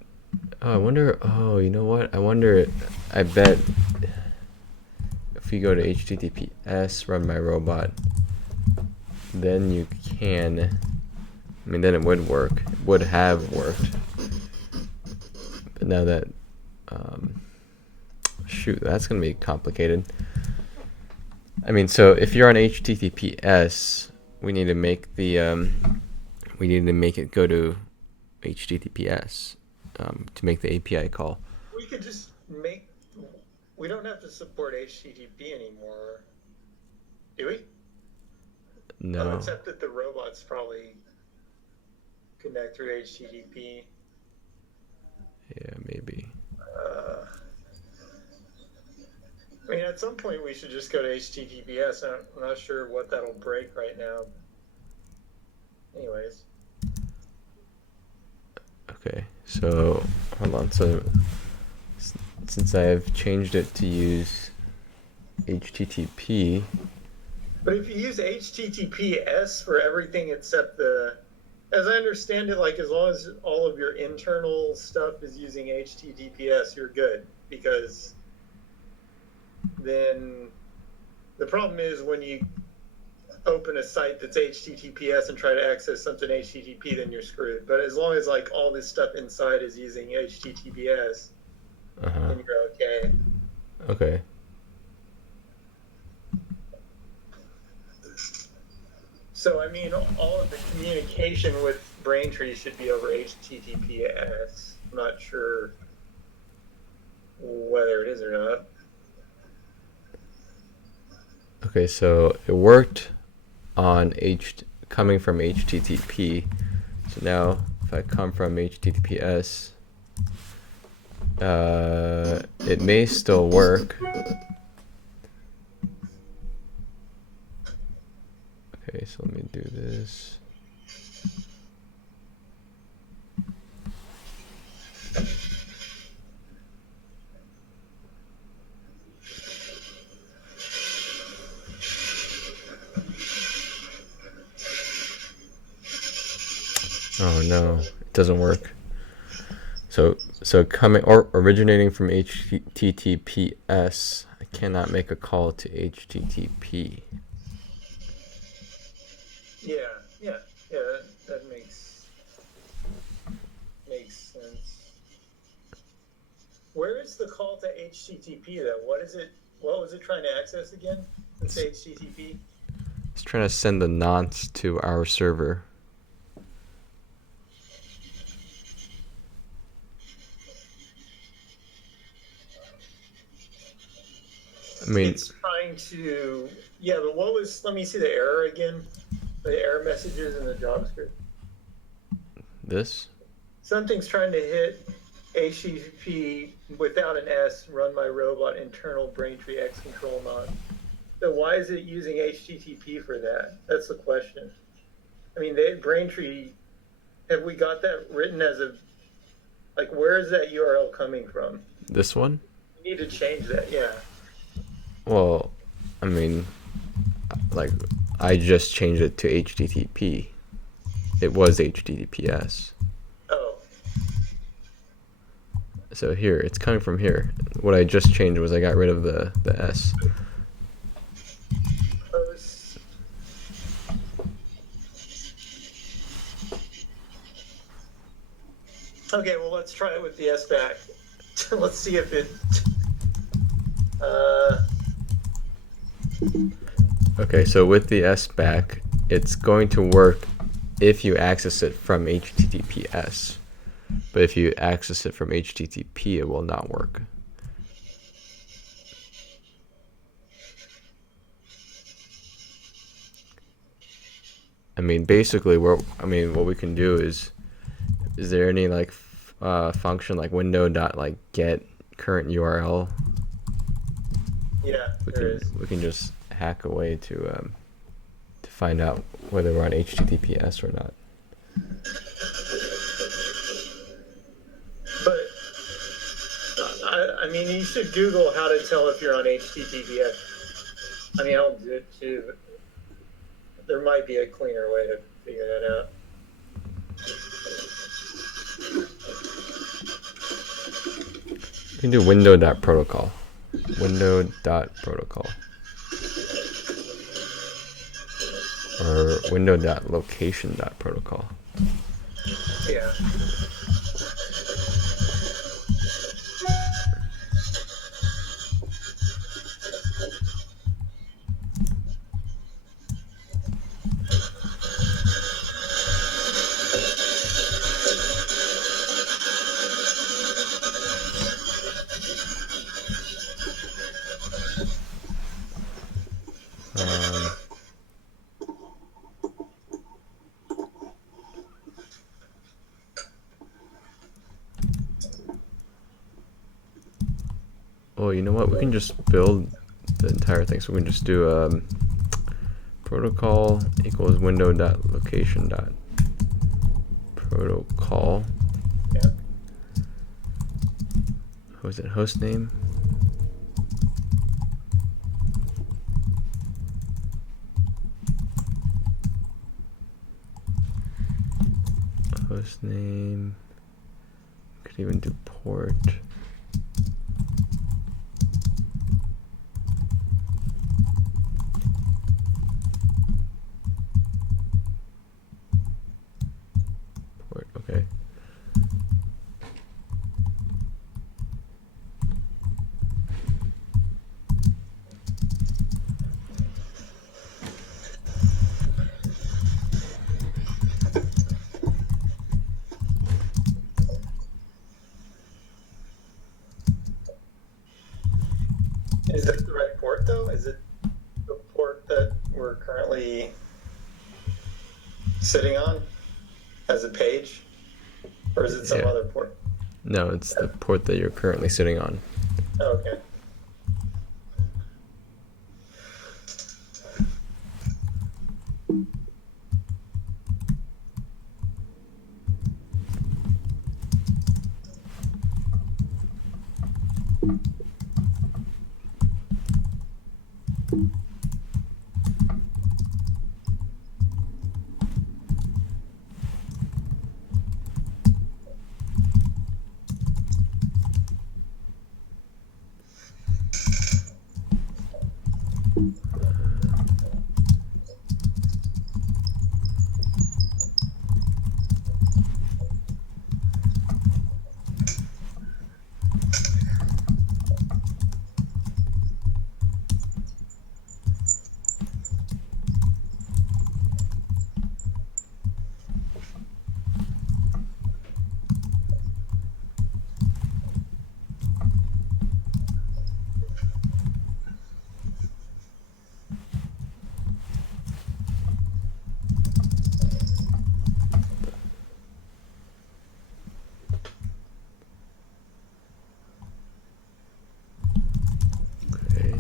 Oh, I wonder. Oh, you know what? I bet if you go to HTTPS RunMyRobot, then you can. I mean, then it would work. It would have worked. But now that, shoot, that's gonna be complicated. I mean, so if you're on HTTPS, we need to make it go to HTTPS to make the API call. We could just we don't have to support HTTP anymore, do we? No. Oh, except that the robots probably connect through HTTP. Yeah, maybe. I mean, at some point we should just go to HTTPS. I'm not sure what that'll break right now. Anyways. Okay, So hold on. So since I've changed it to use HTTP. But if you use HTTPS for everything except as I understand it, like as long as all of your internal stuff is using HTTPS, you're good. Because then the problem is when you open a site that's HTTPS and try to access something HTTP, then you're screwed. But as long as like all this stuff inside is using HTTPS, then you're okay. Okay. So I mean, all of the communication with Braintree should be over HTTPS. I'm not sure whether it is or not. Okay, so it worked on coming from HTTP. So now if I come from HTTPS, it may still work. Okay, so let me do this. Oh no, it doesn't work. So coming or originating from HTTPS, I cannot make a call to HTTP. Yeah, that makes sense. Where is the call to HTTP though? What was it trying to access again? It's HTTP. It's trying to send the nonce to our server. I mean, it's trying to, but let me see the error again. The error messages in the JavaScript. This? Something's trying to hit HTTP without an S, RunMyRobot internal Braintree X control nonce. So why is it using HTTP for that? That's the question. I mean, Braintree, have we got that written as where is that URL coming from? This one? You need to change that, yeah. Well, I mean, I just changed it to HTTP. It was HTTPS. Oh. So here, it's coming from here. What I just changed was I got rid of the S. Okay, well, let's try it with the S back. Let's see if it... Okay, so with the S back, it's going to work if you access it from HTTPS. But if you access it from HTTP, it will not work. I mean, basically, what we can do is there any function like window.get current URL? Yeah, we can just hack a way to find out whether we're on HTTPS or not. But I mean, you should Google how to tell if you're on HTTPS. I mean, I'll do it too. But there might be a cleaner way to figure that out. You can do window.protocol. Window.protocol. Or window.location.protocol. Yeah. Oh, you know what? We can just build the entire thing. So we can just do protocol equals window.location.protocol. Yeah. was it host name? Host name. Could even do port. Port, okay. Is that the right port though? Is it the port that we're currently sitting on as a page? Or is it some other port? No, it's the port that you're currently sitting on. Oh, okay. Okay.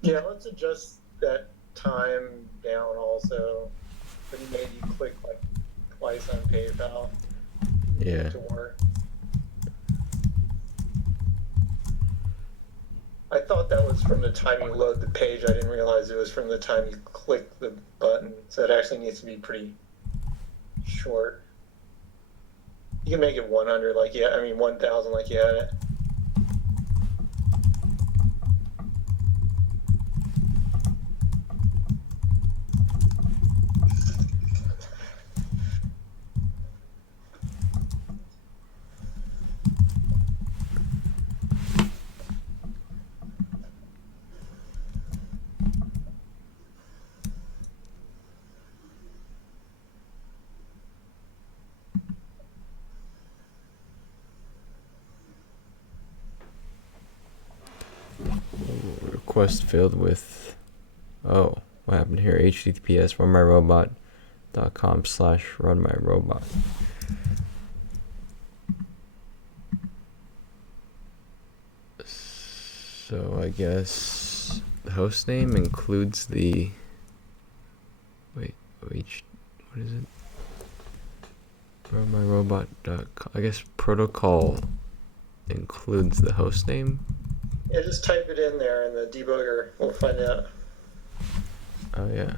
Yeah, let's adjust that time down also. And maybe click like twice on PayPal Yeah. to work. I thought that was from the time you load the page. I didn't realize it was from the time you click the button. So it actually needs to be pretty short. You can make it 100 like 1,000 like you had it. Request filled with, oh, what happened here? HTTPS runmyrobot.com/runmyrobot. So I guess the host name includes the, wait, what is it? RunMyRobot.com. I guess protocol includes the host name. Yeah, just type it in there and the debugger will find out. Oh yeah.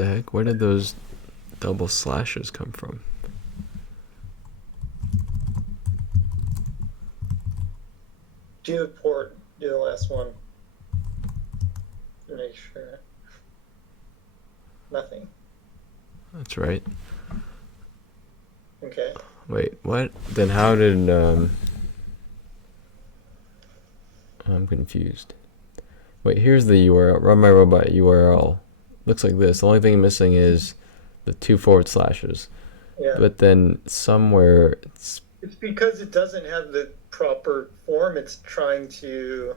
the heck? Where did those double slashes come from? Do the port. Do the last one. To make sure. Nothing. That's right. Okay. Wait, what? Then how did I'm confused. Wait, here's the URL. RunMyRobot URL. Looks like this. The only thing missing is the 2 forward slashes. Yeah. But then somewhere it's because it doesn't have the proper form. It's trying to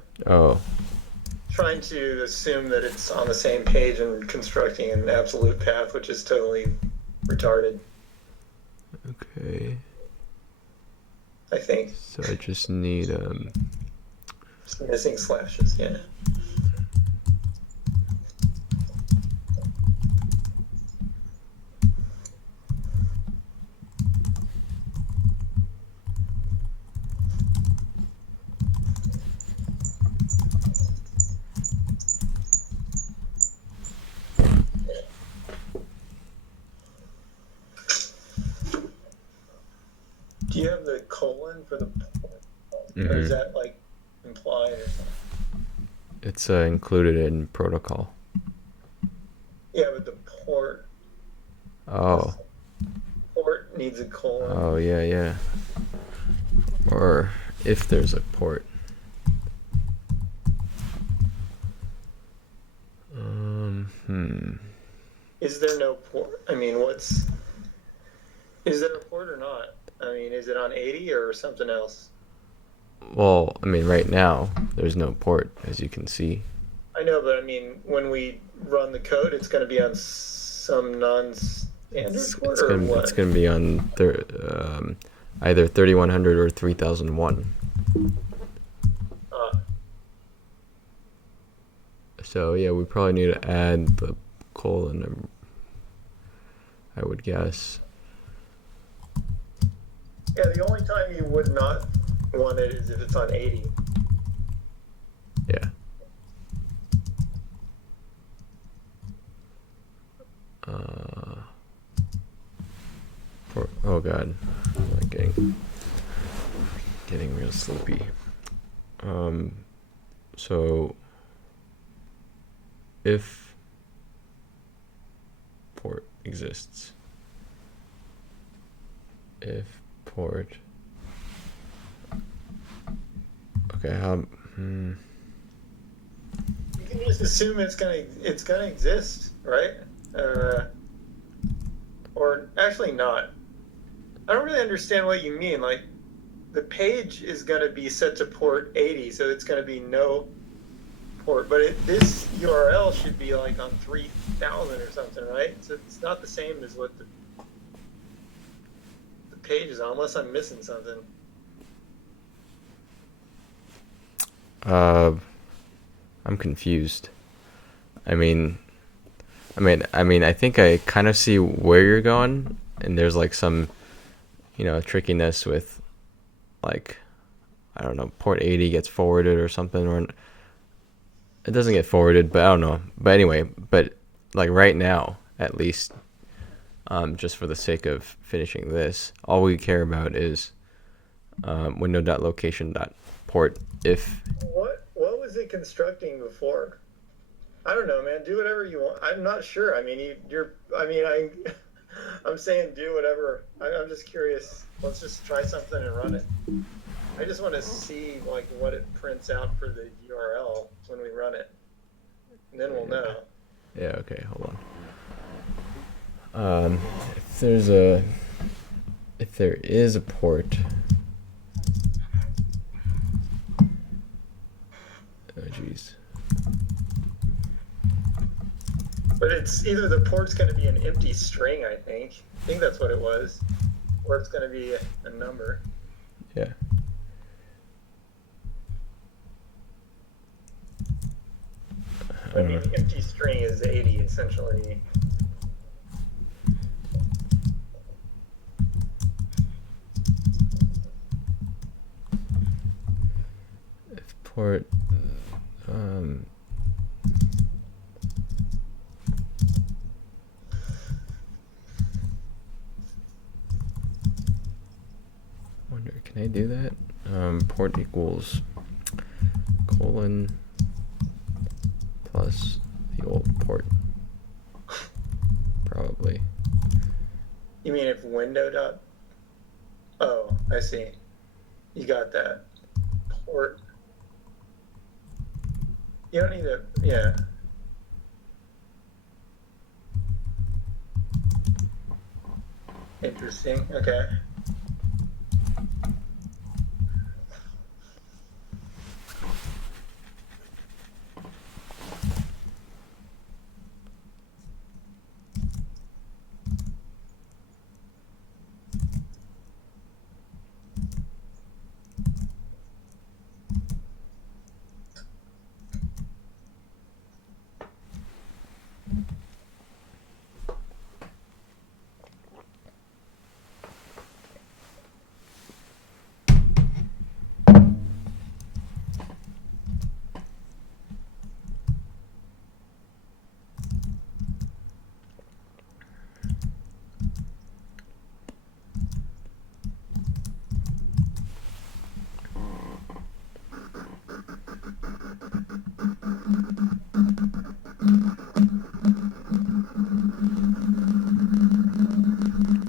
assume that it's on the same page and constructing an absolute path, which is totally retarded. Okay. I think. So I just need Just missing slashes, yeah. Do you have the colon for the or is that like implied or something? It's included in protocol. Yeah, but the port. Oh. Port needs a colon. Oh yeah. Or if there's a port. Is there no port? I mean, is there a port or not? I mean, is it on 80 or something else? Well, I mean, right now there's no port, as you can see. I know, but I mean, when we run the code, it's going to be on some non-standard port or what? It's going to be on either 3100 or 3001. So yeah, we probably need to add the colon, I would guess. Yeah, the only time you would not want it is if it's on 80. Yeah. Oh god, I'm like getting real sleepy. So if port exists, if port, okay, You can just assume it's gonna exist, right? Or actually not. I don't really understand what you mean. Like, the page is gonna be set to port 80, so it's gonna be no port. But this URL should be like on 3000 or something, right? So it's not the same as what the page is on, unless I'm missing something. I'm confused. I think I kind of see where you're going, and there's like some, trickiness with, like, I don't know, port 80 gets forwarded or something, or it doesn't get forwarded, but I don't know. But anyway, like right now, at least, just for the sake of finishing this, all we care about is window.location.port if. What was it constructing before? I don't know, man. Do whatever you want. I'm not sure. I mean, I'm saying do whatever. I'm just curious. Let's just try something and run it. I just want to see like what it prints out for the URL when we run it, and then we'll know. Yeah. Okay. Hold on. If there is a port. Oh jeez. But it's either the port's going to be an empty string, I think that's what it was, or it's going to be a number. Yeah. I mean, empty string is 80 essentially. If port Can I do that? Port equals colon plus the old port. Probably. You mean if window dot? Oh, I see. You got that. Port. You don't need to, yeah. Interesting. Okay.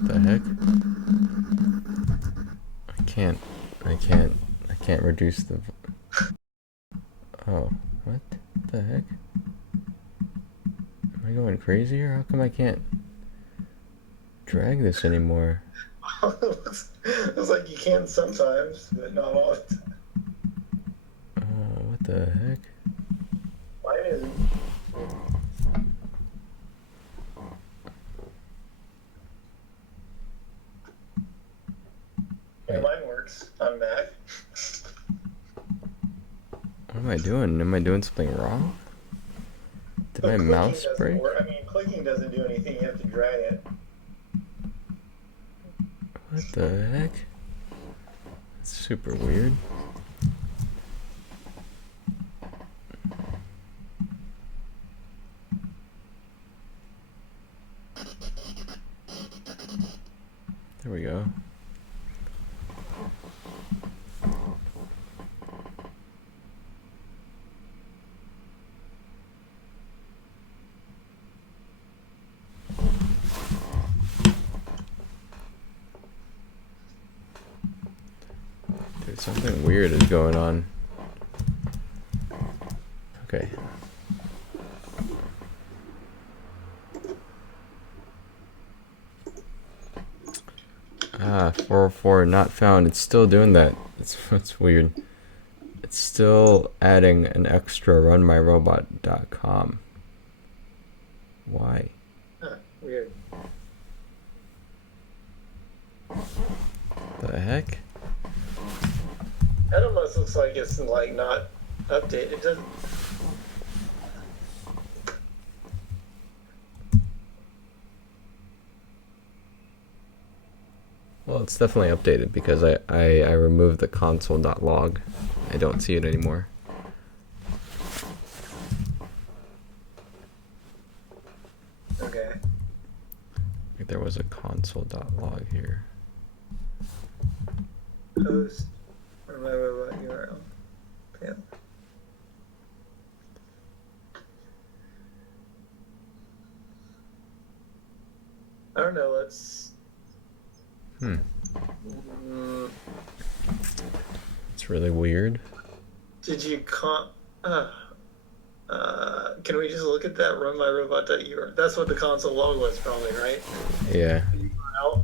The heck? I can't reduce the. Oh, what the heck? Am I going crazy here? How come I can't drag this anymore? It was like you can sometimes, but not often. Oh, what the heck? Why isn't? Yeah, Wait, mine works on Mac. what am I doing? Am I doing something wrong? Did But my clicking mouse doesn't break? work. I mean, clicking doesn't do anything. You have to drag it. What the heck? That's super weird. There we go. Dude, something weird is going on. Okay. Ah, 404 not found. It's still doing that. It's weird. It's still adding an extra RunMyRobot.com. Why? Huh, weird. The heck? That almost looks like it's like not updated. It doesn't. Well, it's definitely updated because I removed the console.log. I don't see it anymore. Okay. Like there was a console.log here. Post or my robot URL. Yeah. I don't know. Let's. Mm, It's really weird. did you can we just look at that runmyrobot.url? That's what the console log was, probably, right? Yeah. The URL.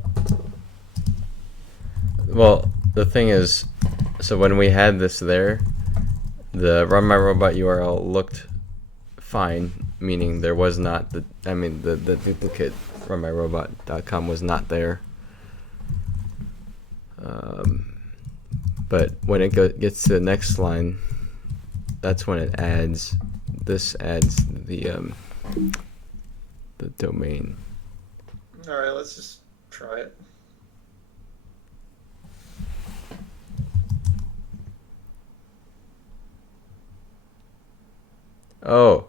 Well, the thing is, so when we had this there, the RunMyRobot URL looked fine, meaning there was not the duplicate runmyrobot.com was not there. But when it gets to the next line, that's when it adds. This adds the domain. All right, let's just try it. Oh,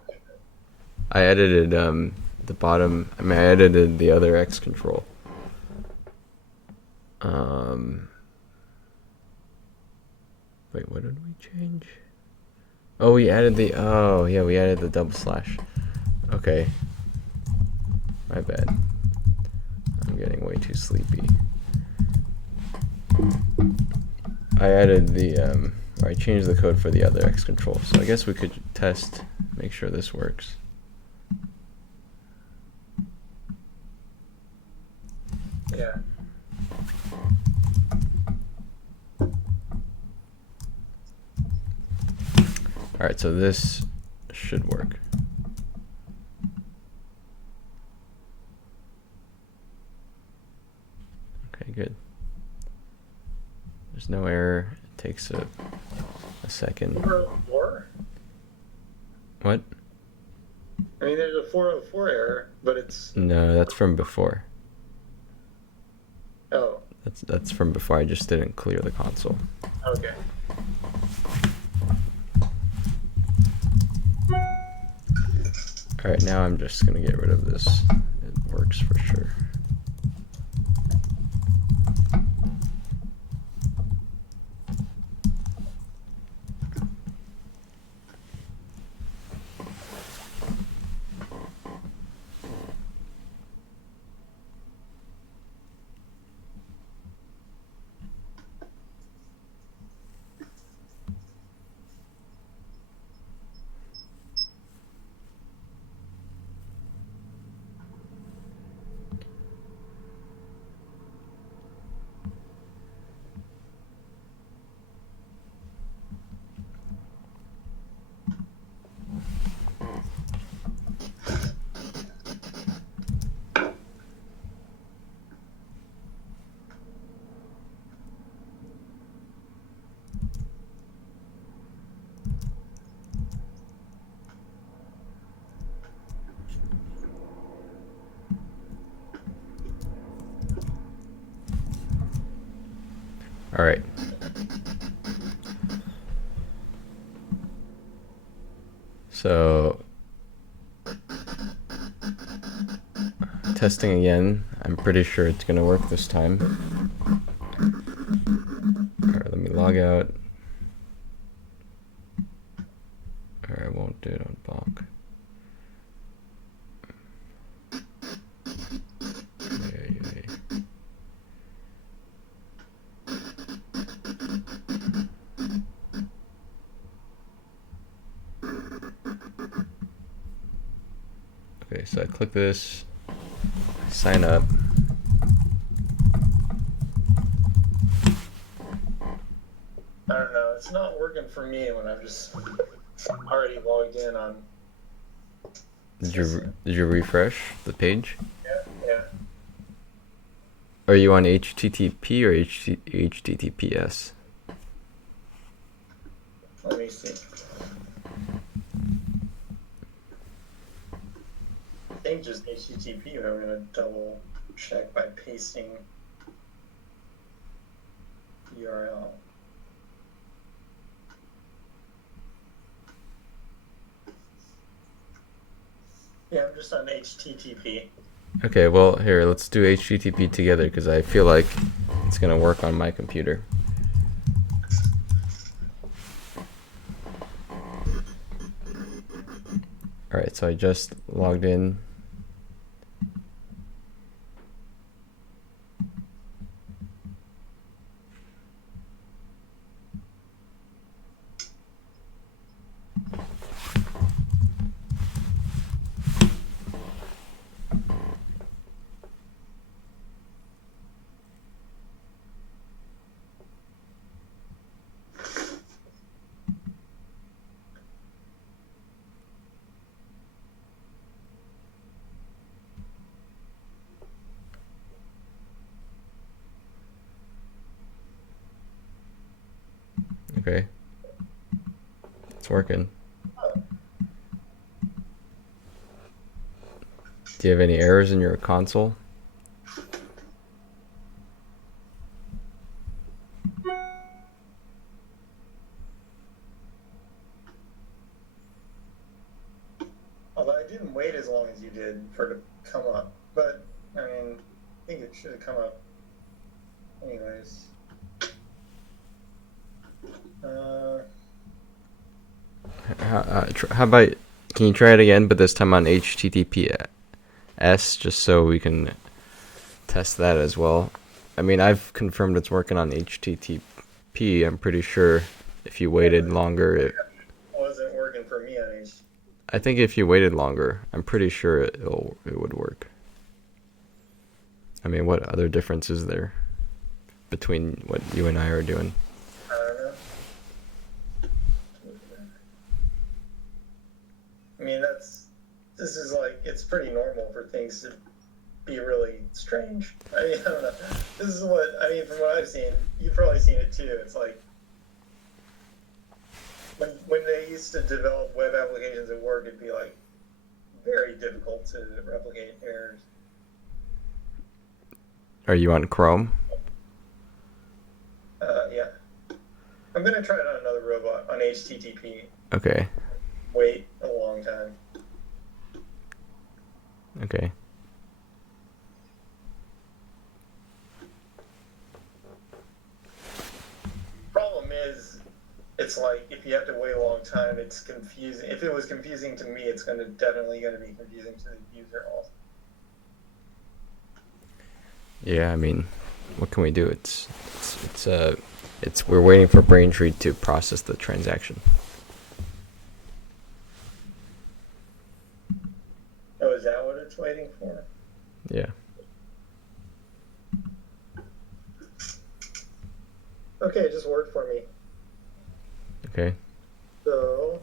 I edited the bottom. I mean, I edited the other X control. Wait, what did we change? Oh, we added the, oh yeah, we added the double slash. Okay. My bad. I'm getting way too sleepy. I added the, or I changed the code for the other X control, so I guess we could test, make sure this works. Yeah. Alright, so this should work. Okay, good. There's no error. It takes a second. 404? What? I mean, there's a 404 error, but it's... No, that's from before. Oh. That's from before. I just didn't clear the console. Okay. Alright, now I'm just gonna get rid of this. It works for sure. All right. So testing again. I'm pretty sure it's gonna work this time. All right, let me log out. Or I won't do it on Bonk. Okay, so I click this, sign up. I don't know. It's not working for me when I'm just already logged in on... Did you refresh the page? Yeah. Are you on HTTP or HTTPS? Let me see. I think just HTTP, but I'm going to double check by pasting URL. Yeah, I'm just on HTTP. Okay, well, here, let's do HTTP together because I feel like it's going to work on my computer. All right, so I just logged in. Okay, it's working. Do you have any errors in your console? Although I didn't wait as long as you did for it to come up. But, I mean, I think it should have come up anyways. Uh, How about, can you try it again, but this time on HTTPS, just so we can test that as well? I mean, I've confirmed it's working on HTTP. I'm pretty sure if you yeah, waited but longer, it wasn't working for me on H. I think if you waited longer, I'm pretty sure it would work. I mean, what other difference is there between what you and I are doing? I don't know. I mean, this is like, it's pretty normal for things to be really strange. I mean, I don't know. This is what, I mean, from what I've seen, you've probably seen it too. It's like, when they used to develop web applications at work, it'd be like very difficult to replicate errors. Are you on Chrome? Yeah. I'm going to try it on another robot on HTTP. Okay. Wait a long time. Okay. Problem is, it's like if you have to wait a long time, it's confusing. If it was confusing to me, it's definitely going to be confusing to the user also. Yeah, I mean, what can we do? It's we're waiting for Braintree to process the transaction. Oh, is that what it's waiting for? Yeah. Okay, it just worked for me. Okay. So,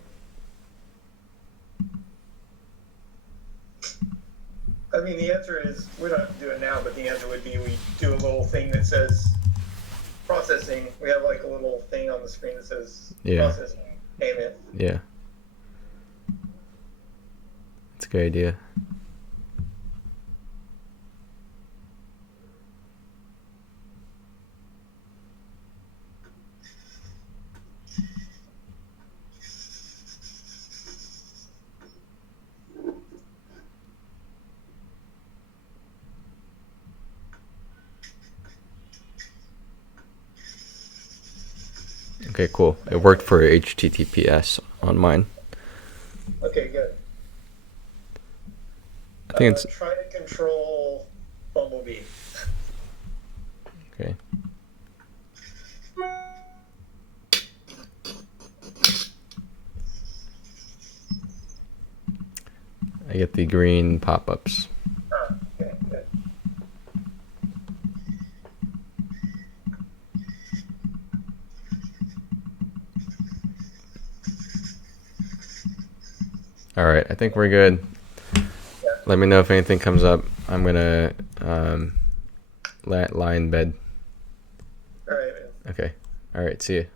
I mean, the answer is we don't have to do it now, but the answer would be we do a little thing that says processing. We have like a little thing on the screen that says processing payment. Yeah. That's a good idea. Okay, cool. It worked for HTTPS on mine. Okay, good. I think it's Try to control Bumblebee. okay. I get the green pop-ups. Okay, good. All right, I think we're good. Yeah. Let me know if anything comes up. I'm gonna lie in bed. All right. Okay. All right. See you.